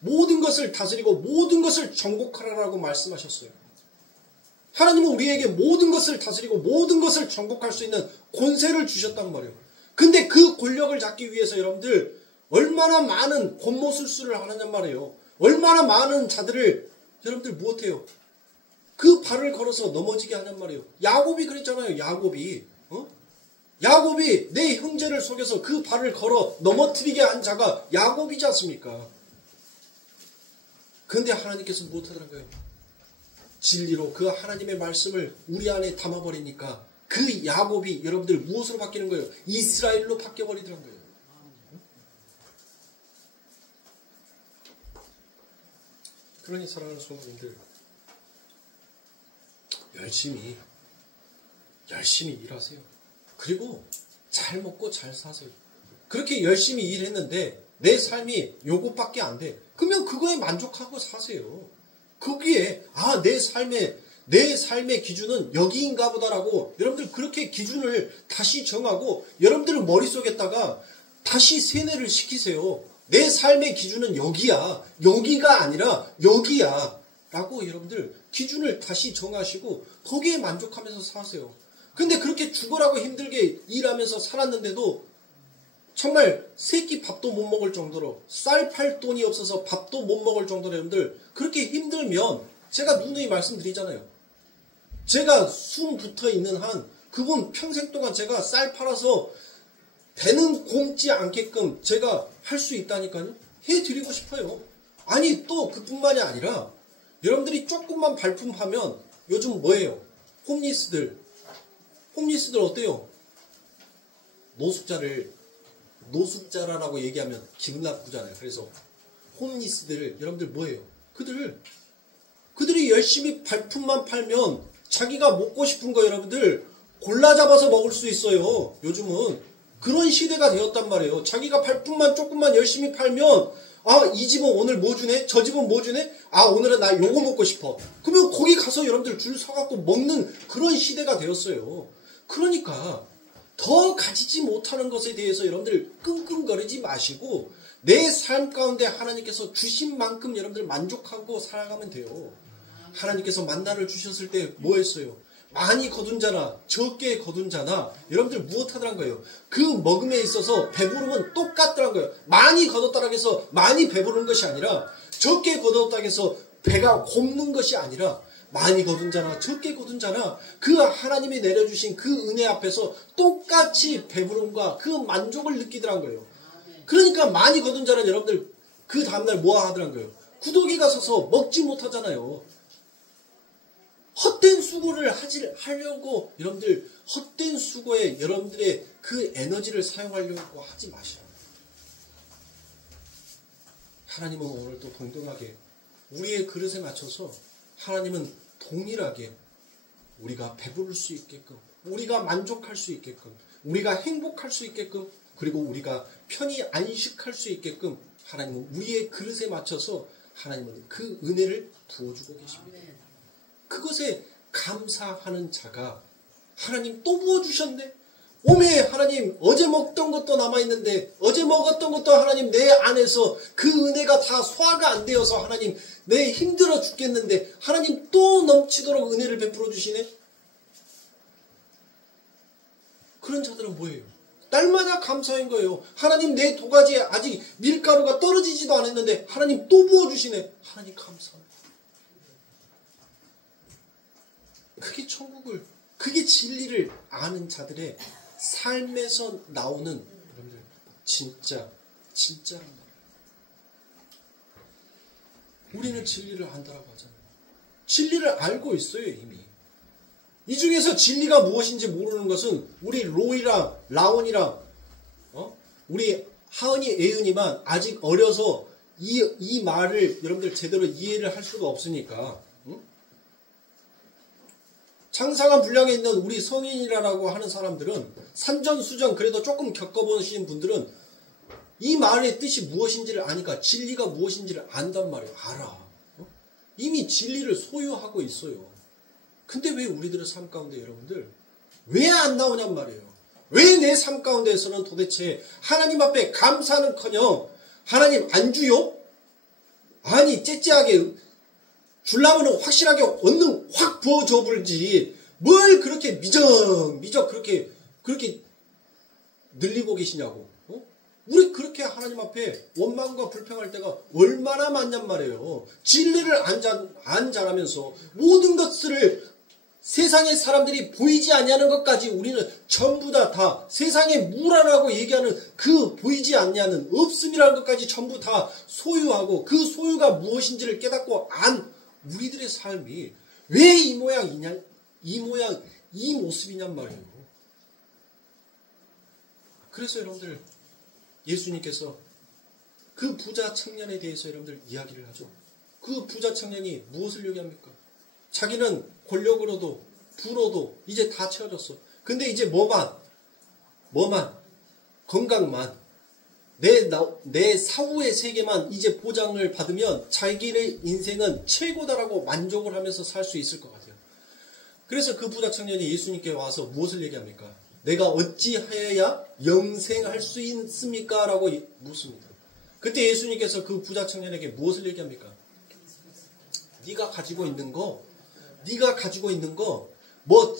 모든 것을 다스리고 모든 것을 정복하라고 말씀하셨어요. 하나님은 우리에게 모든 것을 다스리고 모든 것을 정복할 수 있는 권세를 주셨단 말이에요. 근데 그 권력을 잡기 위해서 여러분들 얼마나 많은 곤모술수를 하느냐 말이에요. 얼마나 많은 자들을 여러분들 무엇해요? 그 발을 걸어서 넘어지게 하냔 말이에요. 야곱이 그랬잖아요. 야곱이 내 형제를 속여서 그 발을 걸어 넘어뜨리게 한 자가 야곱이지 않습니까? 그런데 하나님께서 무엇하더라고요? 진리로 그 하나님의 말씀을 우리 안에 담아버리니까 그 야곱이 여러분들 무엇으로 바뀌는 거예요? 이스라엘로 바뀌어버리더란 거예요. 그러니 사랑하는 성도님들, 열심히 일하세요. 그리고 잘 먹고 잘 사세요. 그렇게 열심히 일했는데 내 삶이 요것밖에 안 돼. 그러면 그거에 만족하고 사세요. 거기에 내 삶의 기준은 여기인가 보다라고 여러분들 그렇게 기준을 다시 정하고 여러분들 머릿속에다가 다시 세뇌를 시키세요. 내 삶의 기준은 여기야. 여기가 아니라 여기야. 라고 여러분들 기준을 다시 정하시고 거기에 만족하면서 사세요. 근데 그렇게 죽으라고 힘들게 일하면서 살았는데도 정말 새끼 밥도 못 먹을 정도로 쌀 팔 돈이 없어서 밥도 못 먹을 정도로 여러분들 그렇게 힘들면 제가 누누이 말씀드리잖아요. 제가 숨 붙어 있는 한 그분 평생 동안 제가 쌀 팔아서 배는 곪지 않게끔 제가 할 수 있다니까요. 해드리고 싶어요. 아니 또 그뿐만이 아니라 여러분들이 조금만 발품하면 요즘 뭐예요? 홈리스들 어때요? 노숙자라고 얘기하면 기분 나쁘잖아요. 그래서 홈리스들을 여러분들 뭐예요? 그들이 열심히 발품만 팔면 자기가 먹고 싶은 거 여러분들 골라 잡아서 먹을 수 있어요. 요즘은 그런 시대가 되었단 말이에요. 자기가 발품만 조금만 열심히 팔면 이 집은 오늘 뭐 주네? 저 집은 뭐 주네? 오늘은 나 요거 먹고 싶어. 그러면 거기 가서 여러분들 줄 서갖고 먹는 그런 시대가 되었어요. 그러니까 더 가지지 못하는 것에 대해서 여러분들 끙끙거리지 마시고 내 삶 가운데 하나님께서 주신 만큼 여러분들 만족하고 살아가면 돼요. 하나님께서 만나를 주셨을 때 뭐 했어요? 많이 거둔 자나 적게 거둔 자나 여러분들 무엇하더란 거예요? 그 먹음에 있어서 배부름은 똑같더란 거예요. 많이 거뒀다고 해서 많이 배부른 것이 아니라 적게 거뒀다고 해서 배가 곪는 것이 아니라 많이 거둔 자나 적게 거둔 자나 그 하나님이 내려주신 그 은혜 앞에서 똑같이 배부름과 그 만족을 느끼더란 거예요. 그러니까 많이 거둔 자는 여러분들 그 다음날 뭐 하더란 거예요? 구더기가 서서 먹지 못하잖아요. 헛된 수고를 하려고 여러분들 헛된 수고에 여러분들의 그 에너지를 사용하려고 하지 마시라. 하나님은 오늘 또 동등하게 우리의 그릇에 맞춰서 하나님은 동일하게 우리가 배부를 수 있게끔 우리가 만족할 수 있게끔 우리가 행복할 수 있게끔 그리고 우리가 편히 안식할 수 있게끔 하나님은 우리의 그릇에 맞춰서 하나님은 그 은혜를 부어주고 계십니다. 그것에 감사하는 자가 하나님 또 부어주셨네. 오메 하나님 어제 먹던 것도 남아있는데 어제 먹었던 것도 하나님 내 안에서 그 은혜가 다 소화가 안 되어서 하나님 내 힘들어 죽겠는데 하나님 또 넘치도록 은혜를 베풀어 주시네. 그런 자들은 뭐예요? 날마다 감사인 거예요. 하나님 내 도가지에 아직 밀가루가 떨어지지도 않았는데 하나님 또 부어주시네. 하나님 감사합니다. 그게 진리를 아는 자들의 삶에서 나오는 여러분들 진짜란 말이에요. 우리는 진리를 안다라고 하잖아요. 진리를 알고 있어요 이미. 이 중에서 진리가 무엇인지 모르는 것은 우리 로이랑 라온이랑 우리 하은이 애은이만 아직 어려서 이 말을 여러분들 제대로 이해를 할 수가 없으니까 상상한 분량에 있는 우리 성인이라고 하는 사람들은 산전수전 그래도 조금 겪어보신 분들은 이 말의 뜻이 무엇인지를 아니까 진리가 무엇인지를 안단 말이에요. 알아. 이미 진리를 소유하고 있어요. 근데 왜 우리들의 삶 가운데 여러분들 왜 안 나오냔 말이에요. 왜 내 삶 가운데에서는 도대체 하나님 앞에 감사는커녕 하나님 안 주요? 아니 째째하게 줄라면 확실하게 얻는 확 부어줘 불지 뭘 그렇게 미적 그렇게 늘리고 계시냐고. 우리 그렇게 하나님 앞에 원망과 불평할 때가 얼마나 많냔 말이에요. 진리를 안 잘하면서 모든 것들을 세상의 사람들이 보이지 않냐는 것까지 우리는 전부 다 세상의 무라라고 얘기하는 그 보이지 않냐는 없음이라는 것까지 전부 다 소유하고 그 소유가 무엇인지를 깨닫고 안 우리들의 삶이 왜 이 모양이냐, 이 모습이냔 말이에요. 그래서 여러분들 예수님께서 그 부자 청년에 대해서 여러분들 이야기를 하죠. 그 부자 청년이 무엇을 얘기합니까? 자기는 권력으로도 부로도 이제 다 채워졌어. 근데 이제 뭐만 건강만 내 사후의 세계만 이제 보장을 받으면 자기의 인생은 최고다라고 만족을 하면서 살 수 있을 것 같아요. 그래서 그 부자 청년이 예수님께 와서 무엇을 얘기합니까? 내가 어찌하여야 영생할 수 있습니까? 라고 묻습니다. 그때 예수님께서 그 부자 청년에게 무엇을 얘기합니까? 네가 가지고 있는 거 뭐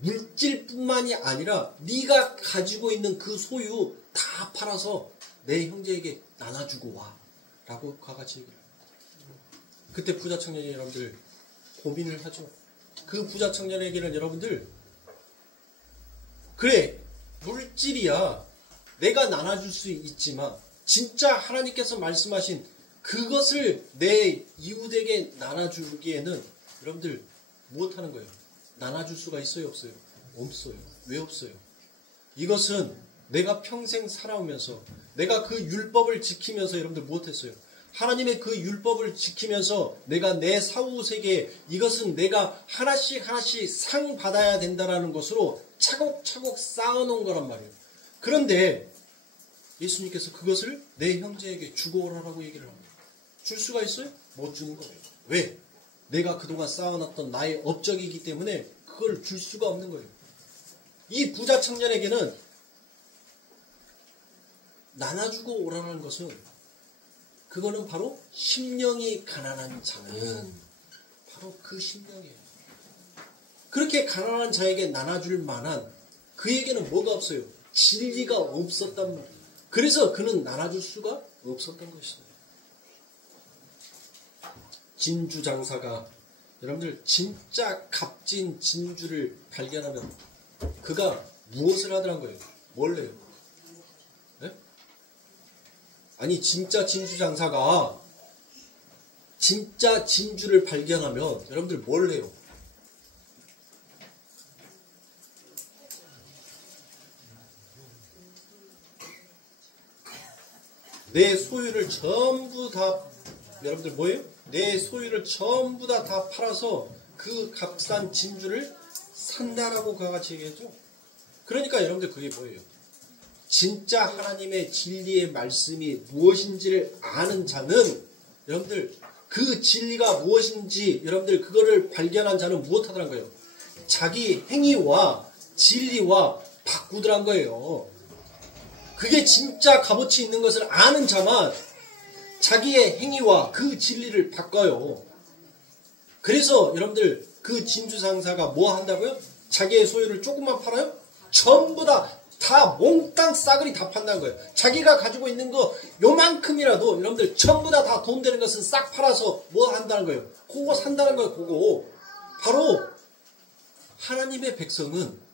물질뿐만이 아니라 네가 가지고 있는 그 소유 다 팔아서 내 형제에게 나눠주고 와 라고 같이 얘기를 합니다. 그때 부자 청년이 여러분들 고민을 하죠. 그 부자 청년에게는 여러분들 그래 물질이야 내가 나눠줄 수 있지만 진짜 하나님께서 말씀하신 그것을 내 이웃에게 나눠주기에는 여러분들 무엇하는 거예요? 나눠줄 수가 있어요? 없어요? 없어요. 왜 없어요? 이것은 내가 평생 살아오면서 내가 그 율법을 지키면서 여러분들 무엇했어요? 하나님의 그 율법을 지키면서 내가 내 사후 세계에 이것은 내가 하나씩 상 받아야 된다라는 것으로 차곡차곡 쌓아놓은 거란 말이에요. 그런데 예수님께서 그것을 내 형제에게 주고 오라라고 얘기를 합니다. 줄 수가 있어요? 못 주는 거예요. 왜? 내가 그동안 쌓아놨던 나의 업적이기 때문에 그걸 줄 수가 없는 거예요. 이 부자 청년에게는 나눠주고 오라는 것은 그거는 바로 심령이 가난한 자는 바로 그 심령이에요. 그렇게 가난한 자에게 나눠줄 만한 그에게는 뭐가 없어요? 진리가 없었단 말이에요. 그래서 그는 나눠줄 수가 없었던 것입니다. 진주 장사가 여러분들 진짜 값진 진주를 발견하면 그가 무엇을 하더란 거예요? 뭘 해요? 네? 아니 진짜 진주 장사가 진짜 진주를 발견하면 여러분들 뭘 해요? 내 소유를 전부 다 여러분들 뭐예요? 내 소유를 전부 다 팔아서 그 값싼 진주를 산다라고 그같이 얘기했죠. 그러니까 여러분들 그게 뭐예요? 진짜 하나님의 진리의 말씀이 무엇인지를 아는 자는 여러분들 그 진리가 무엇인지 여러분들 그거를 발견한 자는 무엇하더란 거예요? 자기 행위와 진리와 바꾸더란 거예요. 그게 진짜 값어치 있는 것을 아는 자만 자기의 행위와 그 진리를 바꿔요. 그래서 여러분들 그 진주상사가 뭐 한다고요? 자기의 소유를 조금만 팔아요? 전부 다 몽땅 싸그리 다 판다는 거예요. 자기가 가지고 있는 거 요만큼이라도 여러분들 전부 다 돈 되는 것은 싹 팔아서 뭐 한다는 거예요? 그거 산다는 거예요. 그거 바로 하나님의 백성은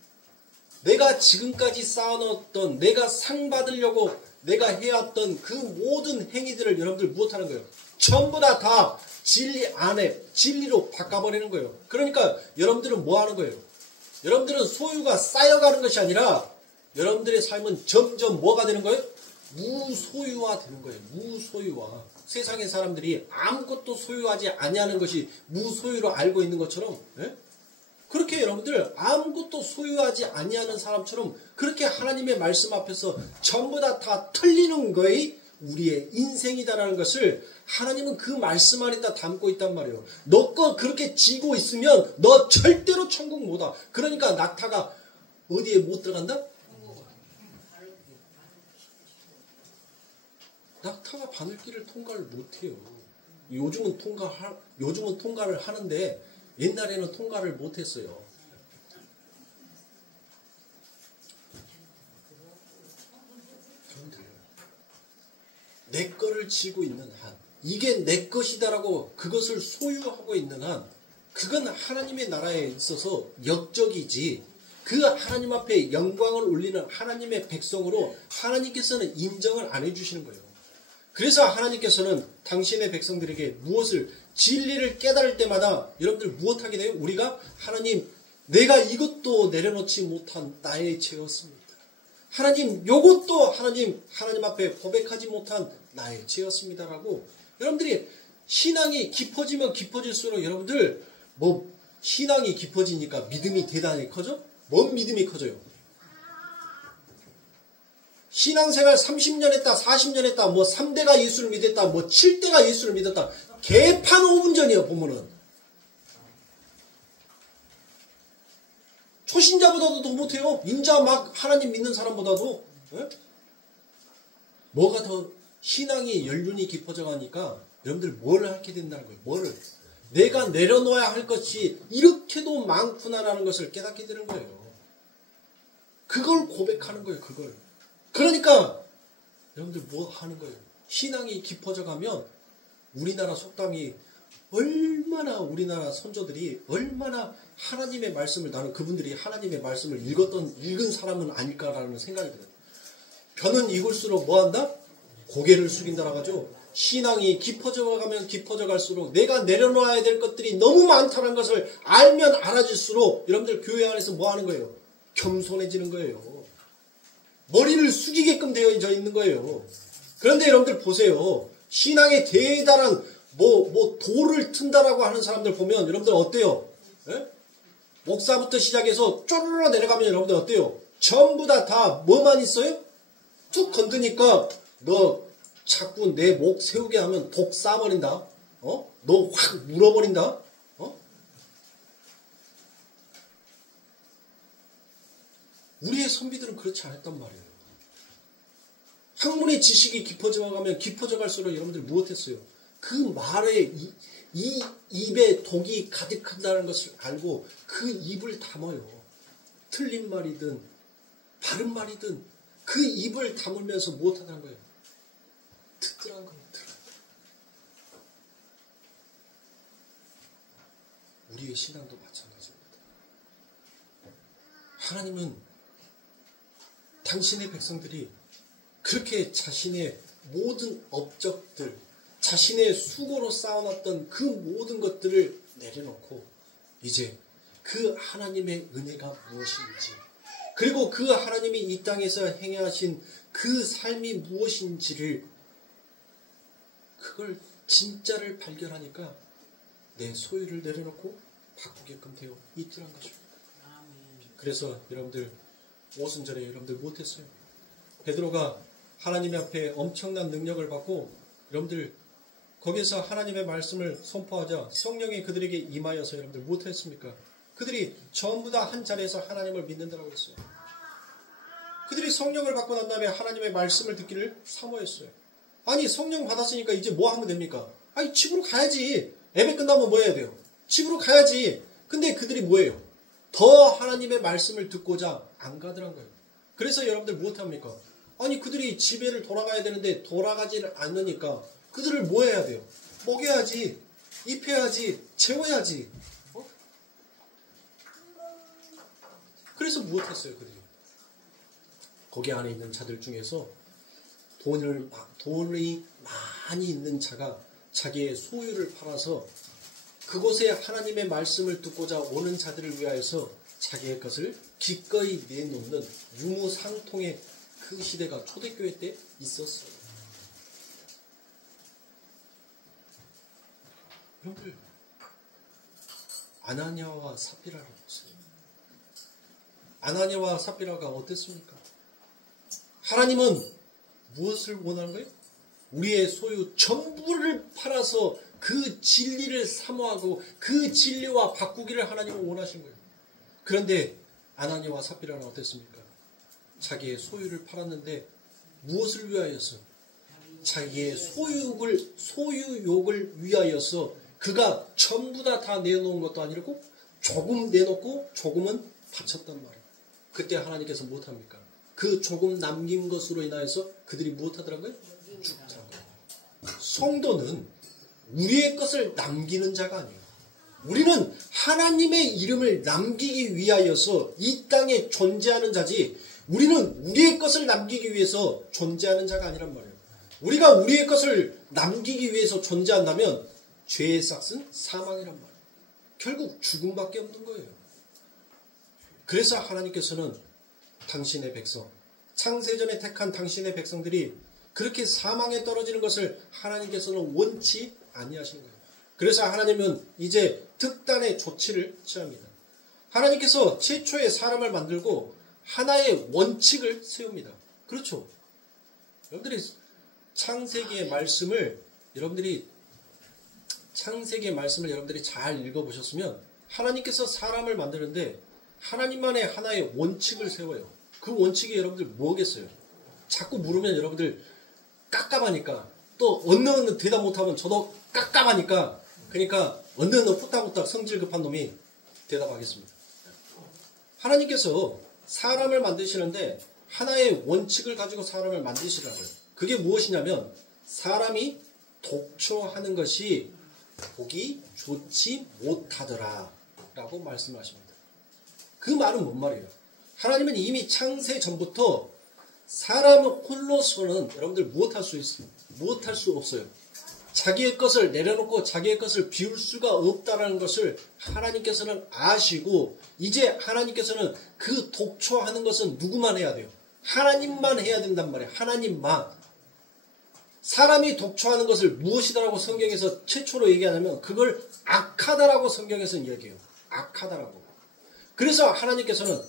내가 지금까지 쌓아놓았던 내가 상 받으려고 내가 해왔던 그 모든 행위들을 여러분들 무엇하는 거예요? 전부 다 진리 안에 진리로 바꿔버리는 거예요. 그러니까 여러분들은 뭐 하는 거예요? 여러분들은 소유가 쌓여가는 것이 아니라 여러분들의 삶은 점점 뭐가 되는 거예요? 무소유화 되는 거예요. 무소유화. 세상의 사람들이 아무것도 소유하지 아니하는 것이 무소유로 알고 있는 것처럼 그렇게 여러분들 아무것도 소유하지 아니하는 사람처럼 그렇게 하나님의 말씀 앞에서 전부 다 틀리는 거에 우리의 인생이다라는 것을 하나님은 그 말씀 안에다 담고 있단 말이에요. 너 거 그렇게 지고 있으면 너 절대로 천국 못 와. 그러니까 낙타가 어디에 못 들어간다? 낙타가 바늘길을 통과를 못해요. 요즘은 통과를 하는데 옛날에는 통과를 못했어요. 내 거를 쥐고 있는 한, 이게 내 것이다라고 그것을 소유하고 있는 한, 그건 하나님의 나라에 있어서 역적이지, 그 하나님 앞에 영광을 올리는 하나님의 백성으로 하나님께서는 인정을 안 해주시는 거예요. 그래서 하나님께서는 당신의 백성들에게 무엇을 진리를 깨달을 때마다 여러분들 무엇하게 돼요? 우리가 하나님 내가 이것도 내려놓지 못한 나의 죄였습니다. 하나님 요것도 하나님 앞에 고백하지 못한 나의 죄였습니다라고 여러분들이 신앙이 깊어지면 깊어질수록 여러분들 뭐 신앙이 깊어지니까 믿음이 대단히 커져? 뭔 믿음이 커져요? 신앙생활 30년 했다, 40년 했다, 뭐 3대가 예수를 믿었다, 뭐 7대가 예수를 믿었다. 개판 5분 전이에요, 보면은. 초신자보다도 더 못해요. 인자 막 하나님 믿는 사람보다도. 예? 뭐가 더 신앙이 연륜이 깊어져 가니까 여러분들 뭘 하게 된다는 거예요. 뭐를. 내가 내려놓아야 할 것이 이렇게도 많구나라는 것을 깨닫게 되는 거예요. 그걸 고백하는 거예요. 그걸. 그러니까 여러분들 뭐 하는 거예요. 신앙이 깊어져 가면 우리나라 속담이 얼마나 우리나라 선조들이 얼마나 하나님의 말씀을 나는 그분들이 하나님의 말씀을 읽은 사람은 아닐까라는 생각이 들어요. 벼는 익을수록 뭐한다? 고개를 숙인다라고 하죠. 신앙이 깊어져 가면 깊어져 갈수록 내가 내려놓아야 될 것들이 너무 많다는 것을 알면 알아질수록 여러분들 교회 안에서 뭐 하는 거예요? 겸손해지는 거예요. 머리를 숙이게끔 되어져 있는 거예요. 그런데 여러분들 보세요. 신앙에 대단한 뭐 돌을 튼다라고 하는 사람들 보면 여러분들 어때요? 예? 목사부터 시작해서 쪼르르 내려가면 여러분들 어때요? 전부 다 뭐만 있어요? 툭 건드니까 너 자꾸 내 목 세우게 하면 독 쏴버린다. 너 확 물어버린다. 우리의 선비들은 그렇지 않았단 말이에요. 학문의 지식이 깊어져 가면 깊어져 갈수록 여러분들 무엇했어요? 그 말에 이 입에 독이 가득한다는 것을 알고 그 입을 담아요. 틀린 말이든 바른 말이든 그 입을 다물면서 무엇하는 거예요? 듣더란 겁니다. 우리의 신앙도 마찬가지입니다. 하나님은 당신의 백성들이 그렇게 자신의 모든 업적들, 자신의 수고로 쌓아놨던 그 모든 것들을 내려놓고 이제 그 하나님의 은혜가 무엇인지 그리고 그 하나님이 이 땅에서 행하신 그 삶이 무엇인지를 그걸 진짜를 발견하니까 내 소유를 내려놓고 바꾸게끔 되어 있더란 것입니다. 그래서 여러분들 오순절에 여러분들 못했어요. 베드로가 하나님 앞에 엄청난 능력을 받고 여러분들 거기서 하나님의 말씀을 선포하자 성령이 그들에게 임하여서 여러분들 못했습니까? 그들이 전부 다 한 자리에서 하나님을 믿는다고 했어요. 그들이 성령을 받고 난 다음에 하나님의 말씀을 듣기를 사모했어요. 아니 성령 받았으니까 이제 뭐 하면 됩니까? 아니 집으로 가야지. 예배 끝나면 뭐 해야 돼요? 집으로 가야지. 근데 그들이 뭐예요? 더 하나님의 말씀을 듣고자 안 가더란 거예요. 그래서 여러분들 무엇합니까? 아니 그들이 집에를 돌아가야 되는데 돌아가지를 않으니까 그들을 뭐 해야 돼요? 먹여야지, 입혀야지, 재워야지. 그래서 무엇했어요 그들이? 거기 안에 있는 자들 중에서 돈이 많이 있는 자가 자기의 소유를 팔아서 그곳에 하나님의 말씀을 듣고자 오는 자들을 위하여서 자기의 것을 기꺼이 내놓는 유무상통의 그 시대가 초대교회 때 있었어요. 여러분들 아나니아와 삽비라를 보세요. 아나니아와 삽비라가 어땠습니까? 하나님은 무엇을 원하는 거예요? 우리의 소유 전부를 팔아서 그 진리를 사모하고 그 진리와 바꾸기를 하나님은 원하신 거예요. 그런데 아나니아와 삽비라는 어땠습니까? 자기의 소유를 팔았는데 무엇을 위하여서? 자기의 소유욕을 위하여서 그가 전부 다 내놓은 것도 아니고 조금 내놓고 조금은 바쳤단 말이에요. 그때 하나님께서 무엇합니까? 그 조금 남긴 것으로 인하여서 그들이 무엇하더라고요? 죽더라고요. 성도는 우리의 것을 남기는 자가 아니에요. 우리는 하나님의 이름을 남기기 위하여서 이 땅에 존재하는 자지 우리는 우리의 것을 남기기 위해서 존재하는 자가 아니란 말이에요. 우리가 우리의 것을 남기기 위해서 존재한다면 죄의 삭은 사망이란 말이에요. 결국 죽음밖에 없는 거예요. 그래서 하나님께서는 당신의 백성, 창세전에 택한 당신의 백성들이 그렇게 사망에 떨어지는 것을 하나님께서는 원치 아니하시는 거예요. 그래서 하나님은 이제 특단의 조치를 취합니다. 하나님께서 최초의 사람을 만들고 하나의 원칙을 세웁니다. 그렇죠. 여러분들이 창세기의 말씀을 여러분들이 잘 읽어보셨으면 하나님께서 사람을 만드는데 하나님만의 하나의 원칙을 세워요. 그 원칙이 여러분들 뭐겠어요? 자꾸 물으면 여러분들 깝깝하니까 또 언능 대답 못하면 저도 깝깝하니까 그러니까 언능 후딱후딱 성질 급한 놈이 대답하겠습니다. 하나님께서 사람을 만드시는데 하나의 원칙을 가지고 사람을 만드시라고요. 그게 무엇이냐면 사람이 독초하는 것이 보기 좋지 못하더라 라고 말씀하십니다. 그 말은 뭔 말이에요? 하나님은 이미 창세 전부터 사람 홀로서는 여러분들 무엇할 수 없어요. 자기의 것을 내려놓고 자기의 것을 비울 수가 없다는 것을 하나님께서는 아시고 이제 하나님께서는 그 독초하는 것은 누구만 해야 돼요? 하나님만 해야 된단 말이에요. 하나님만. 사람이 독초하는 것을 무엇이다라고 성경에서 최초로 얘기하냐면 그걸 악하다라고 성경에서는 얘기해요. 악하다라고. 그래서 하나님께서는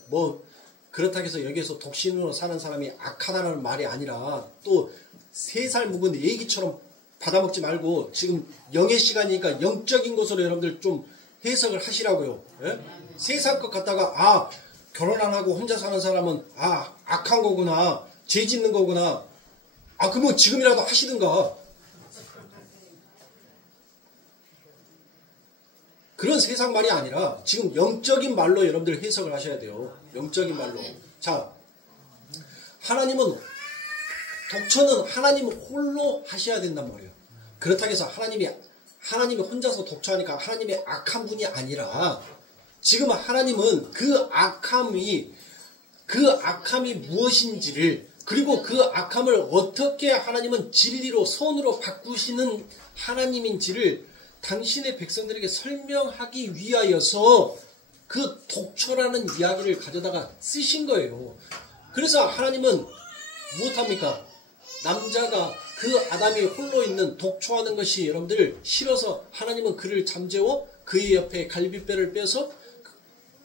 그렇다고 해서 여기에서 독신으로 사는 사람이 악하다는 말이 아니라 또 3살 묵은 애기처럼 받아먹지 말고 지금 영의 시간이니까 영적인 것으로 여러분들 좀 해석을 하시라고요. 예? 세상 것 갖다가 결혼 안 하고 혼자 사는 사람은 악한 거구나. 죄 짓는 거구나. 그러면 지금이라도 하시든가. 그런 세상 말이 아니라 지금 영적인 말로 여러분들 해석을 하셔야 돼요. 영적인 말로. 자, 하나님은 독초는 하나님 홀로 하셔야 된단 말이에요. 그렇다고 해서 하나님이 혼자서 독초하니까 하나님이 악한 분이 아니라 지금 하나님은 그 악함이 무엇인지를 그리고 그 악함을 어떻게 하나님은 진리로 선으로 바꾸시는 하나님인지를 당신의 백성들에게 설명하기 위하여서 그 독초라는 이야기를 가져다가 쓰신 거예요. 그래서 하나님은 무엇합니까? 남자가 그 아담이 홀로 있는 독초하는 것이 여러분들 싫어서 하나님은 그를 잠재워 그의 옆에 갈빗배를 빼서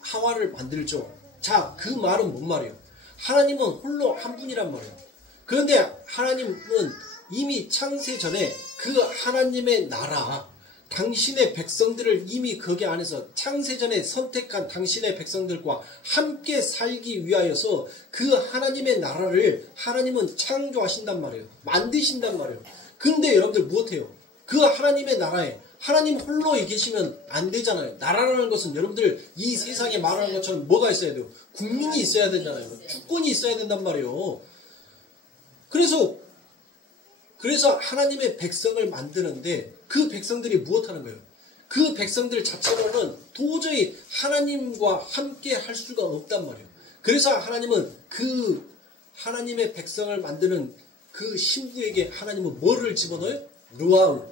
하와를 만들죠. 자, 그 말은 뭔 말이에요? 하나님은 홀로 한 분이란 말이에요. 그런데 하나님은 이미 창세 전에 그 하나님의 나라, 당신의 백성들을 이미 거기 안에서 창세전에 선택한 당신의 백성들과 함께 살기 위하여서 그 하나님의 나라를 하나님은 창조하신단 말이에요. 만드신단 말이에요. 근데 여러분들 무엇해요? 그 하나님의 나라에 하나님 홀로 계시면 안 되잖아요. 나라라는 것은 여러분들 이 세상에 말하는 것처럼 뭐가 있어야 돼요? 국민이 있어야 되잖아요. 주권이 있어야 된단 말이에요. 그래서 하나님의 백성을 만드는데 그 백성들이 무엇하는 거예요? 그 백성들 자체로는 도저히 하나님과 함께 할 수가 없단 말이에요. 그래서 하나님은 그 하나님의 백성을 만드는 그 신부에게 하나님은 뭐를 집어넣어요? 루아우.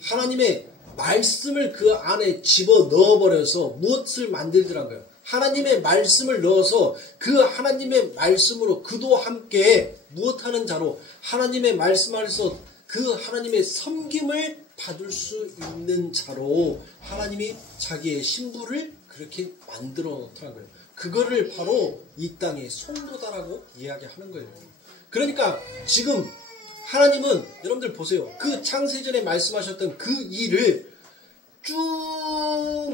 하나님의 말씀을 그 안에 집어넣어버려서 무엇을 만들더란 거예요? 하나님의 말씀을 넣어서 그 하나님의 말씀으로 그도 함께 무엇하는 자로 하나님의 말씀 안에서 그 하나님의 섬김을 받을 수 있는 자로 하나님이 자기의 신부를 그렇게 만들어 놓더란 거예요. 그거를 바로 이 땅의 성도다라고 이야기하는 거예요. 그러니까 지금 하나님은 여러분들 보세요. 그 창세전에 말씀하셨던 그 일을 쭉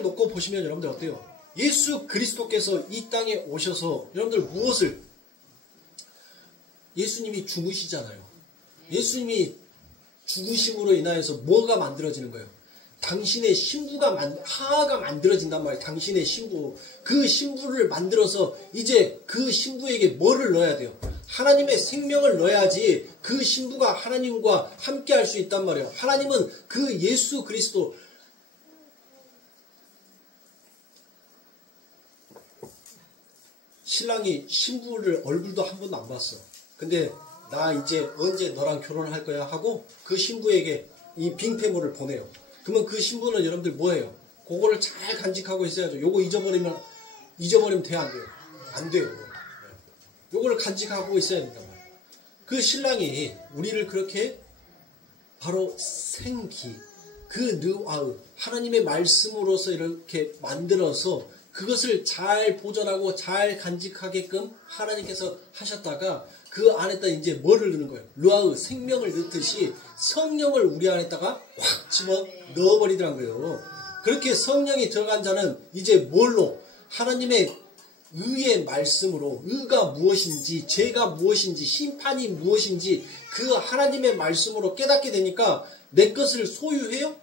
놓고 보시면 여러분들 어때요? 예수 그리스도께서 이 땅에 오셔서 여러분들 무엇을 예수님이 죽으시잖아요. 예수님이 죽으심으로 인하여서 뭐가 만들어지는 거예요? 당신의 신부가 하하가 만들어진단 말이에요. 당신의 신부. 그 신부를 만들어서 이제 그 신부에게 뭐를 넣어야 돼요? 하나님의 생명을 넣어야지 그 신부가 하나님과 함께 할 수 있단 말이에요. 하나님은 그 예수 그리스도 신랑이 신부를 얼굴도 한 번도 안 봤어. 근데 나 이제 언제 너랑 결혼할 거야 하고 그 신부에게 이 빙패물을 보내요. 그러면 그 신부는 여러분들 뭐예요? 그거를 잘 간직하고 있어야죠. 요거 잊어버리면 돼요, 안 돼요? 안 돼요. 요거를 간직하고 있어야 된단 말이에요. 그 신랑이 우리를 그렇게 바로 생기, 그 르와흐 하나님의 말씀으로서 이렇게 만들어서 그것을 잘 보존하고 잘 간직하게끔 하나님께서 하셨다가 그 안에다 이제 뭐를 넣는 거예요? 르와흐 생명을 넣듯이 성령을 우리 안에다가 확 집어 넣어버리더란 거예요. 그렇게 성령이 들어간 자는 이제 뭘로? 하나님의 의의 말씀으로 의가 무엇인지 죄가 무엇인지 심판이 무엇인지 그 하나님의 말씀으로 깨닫게 되니까 내 것을 소유해요?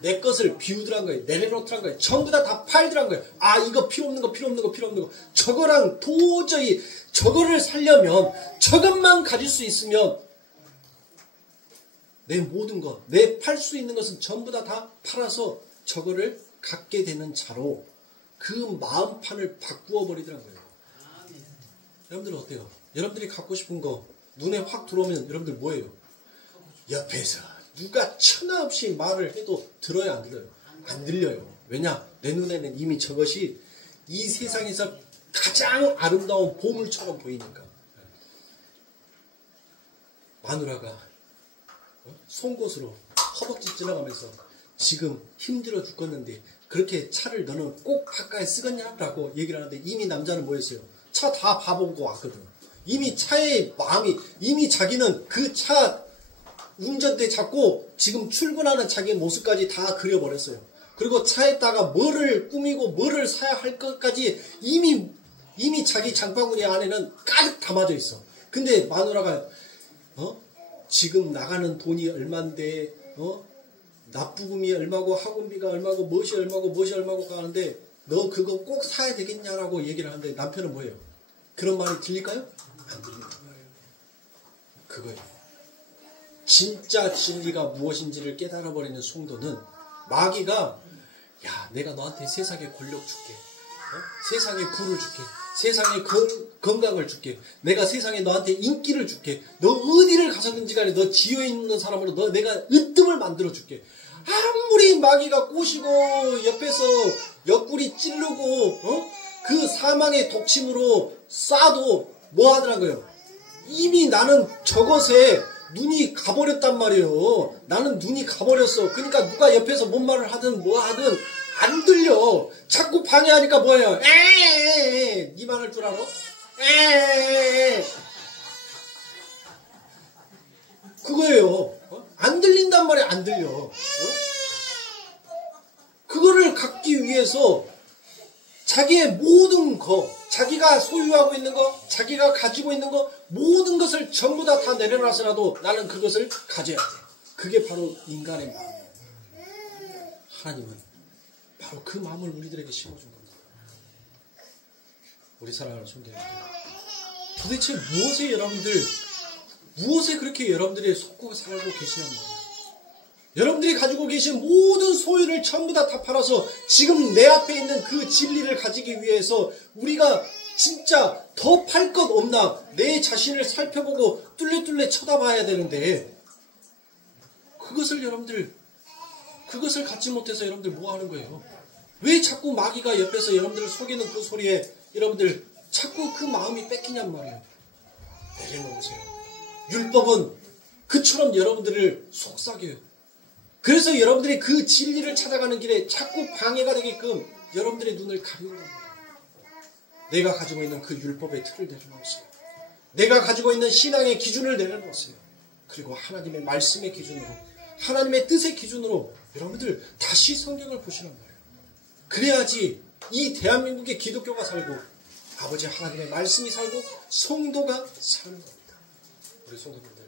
내 것을 비우더란 거예요. 내려놓더란 거예요. 전부 다 팔더란 거예요. 아, 이거 필요 없는 거, 필요 없는 거, 필요 없는 거. 저거랑 도저히 저거를 살려면 저것만 가질 수 있으면 내 모든 것, 내 팔 수 있는 것은 전부 다 팔아서 저거를 갖게 되는 자로 그 마음판을 바꾸어 버리더란 거예요. 여러분들 어때요? 여러분들이 갖고 싶은 거 눈에 확 들어오면 여러분들 뭐예요? 옆에서 누가 천하 없이 말을 해도 들어요, 안 들어요? 안 들려요. 왜냐? 내 눈에는 이미 저것이 이 세상에서 가장 아름다운 보물처럼 보이니까. 마누라가 송곳으로 허벅지 찔러가면서 지금 힘들어 죽겠는데 그렇게 차를 너는 꼭 바깥에 쓰겠냐? 라고 얘기를 하는데 이미 남자는 뭐였어요? 차 다 봐보고 왔거든. 이미 차의 마음이 이미 자기는 그 차 운전대 잡고 지금 출근하는 자기의 모습까지 다 그려버렸어요. 그리고 차에다가 뭐를 꾸미고 뭐를 사야 할 것까지 이미 자기 장바구니 안에는 가득 담아져 있어. 근데 마누라가 지금 나가는 돈이 얼만데 납부금이 얼마고 학원비가 얼마고 무엇이 얼마고 무엇이 얼마고 가는데 너 그거 꼭 사야 되겠냐라고 얘기를 하는데 남편은 뭐예요? 그런 말이 들릴까요? 안 들립니다. 그거예요. 진짜 진리가 무엇인지를 깨달아버리는 성도는 마귀가 야 내가 너한테 세상의 권력 줄게, 세상의 부를 줄게, 세상의 건강을 줄게, 내가 세상에 너한테 인기를 줄게, 너 어디를 가서든지 간에 너 지어있는 사람으로 너 내가 으뜸을 만들어 줄게. 아무리 마귀가 꼬시고 옆에서 옆구리 찌르고 그 사망의 독침으로 쏴도 뭐 하더라고요? 이미 나는 저것에 눈이 가버렸단 말이에요. 나는 눈이 가버렸어. 그러니까 누가 옆에서 뭔 말을 하든 뭐 하든 안 들려. 자꾸 방해하니까 뭐예요? 에에에에 니 말할 줄 알아? 에에에에 그거예요. 안 들린단 말이야. 안 들려. 그거를 갖기 위해서 자기의 모든 거, 자기가 소유하고 있는 거, 자기가 가지고 있는 거, 모든 것을 전부 다 내려놔서라도 나는 그것을 가져야 돼. 그게 바로 인간의 마음이에요. 하나님은 바로 그 마음을 우리들에게 심어준 겁니다. 우리 사랑하는 성도님들, 도대체 무엇에 그렇게 여러분들이 속고 살고 계시냔 말이에요. 여러분들이 가지고 계신 모든 소유를 전부 다 팔아서 지금 내 앞에 있는 그 진리를 가지기 위해서 우리가 진짜 더 팔 것 없나 내 자신을 살펴보고 뚫레뚫레 쳐다봐야 되는데 그것을 갖지 못해서 여러분들 뭐 하는 거예요? 왜 자꾸 마귀가 옆에서 여러분들을 속이는 그 소리에 여러분들 자꾸 그 마음이 뺏기냔 말이에요. 내려놓으세요. 율법은 그처럼 여러분들을 속삭여요. 그래서 여러분들이 그 진리를 찾아가는 길에 자꾸 방해가 되게끔 여러분들의 눈을 가리는 겁니다. 내가 가지고 있는 그 율법의 틀을 내려놓으세요. 내가 가지고 있는 신앙의 기준을 내려놓으세요. 그리고 하나님의 말씀의 기준으로, 하나님의 뜻의 기준으로 여러분들 다시 성경을 보시란 말이에요. 그래야지 이 대한민국의 기독교가 살고 아버지 하나님의 말씀이 살고 성도가 사는 겁니다. 우리 성도님들,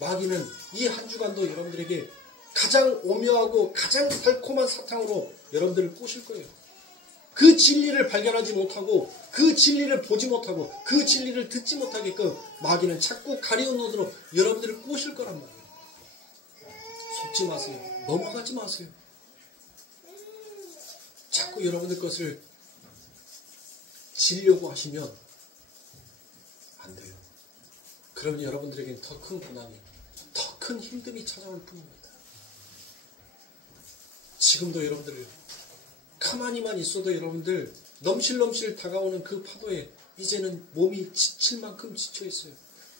마귀는 이 한 주간도 여러분들에게 가장 오묘하고 가장 달콤한 사탕으로 여러분들을 꼬실 거예요. 그 진리를 발견하지 못하고 그 진리를 보지 못하고 그 진리를 듣지 못하게끔 마귀는 자꾸 가리운 눈으로 여러분들을 꼬실 거란 말이에요. 속지 마세요. 넘어가지 마세요. 자꾸 여러분들 것을 지려고 하시면 안 돼요. 그럼 여러분들에겐 더 큰 고난이, 더 큰 힘듦이 찾아올 뿐입니다. 지금도 여러분들 가만히만 있어도 여러분들 넘실넘실 다가오는 그 파도에 이제는 몸이 지칠 만큼 지쳐 있어요.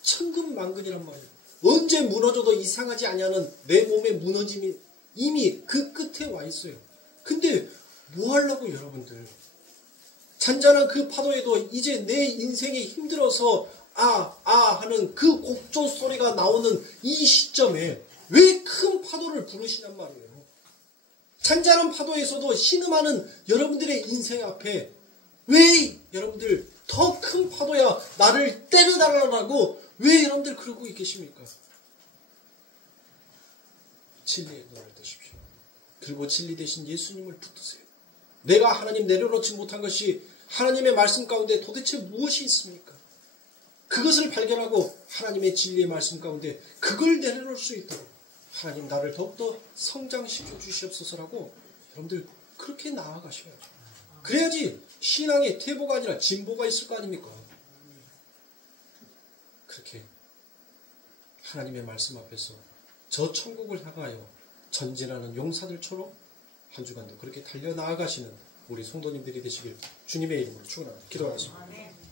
천근만근이란 말이에요. 언제 무너져도 이상하지 않냐는 내 몸의 무너짐이 이미 그 끝에 와 있어요. 근데 뭐 하려고 여러분들? 잔잔한 그 파도에도 이제 내 인생이 힘들어서 하는 그 곡조 소리가 나오는 이 시점에 왜 큰 파도를 부르시냔 말이에요. 잔잔한 파도에서도 신음하는 여러분들의 인생 앞에 왜 여러분들 더 큰 파도야 나를 때려달라고 왜 여러분들 그러고 계십니까? 진리의 눈을 뜨십시오. 그리고 진리 대신 예수님을 붙드세요. 내가 하나님 내려놓지 못한 것이 하나님의 말씀 가운데 도대체 무엇이 있습니까? 그것을 발견하고 하나님의 진리의 말씀 가운데 그걸 내려놓을 수 있도록 하나님 나를 더욱더 성장시켜 주시옵소서라고 여러분들 그렇게 나아가셔야죠. 그래야지 신앙에 퇴보가 아니라 진보가 있을 거 아닙니까? 그렇게 하나님의 말씀 앞에서 저 천국을 향하여 전진하는 용사들처럼 한 주간도 그렇게 달려나아가시는 우리 성도님들이 되시길 주님의 이름으로 축원합니다. 기도하겠습니다.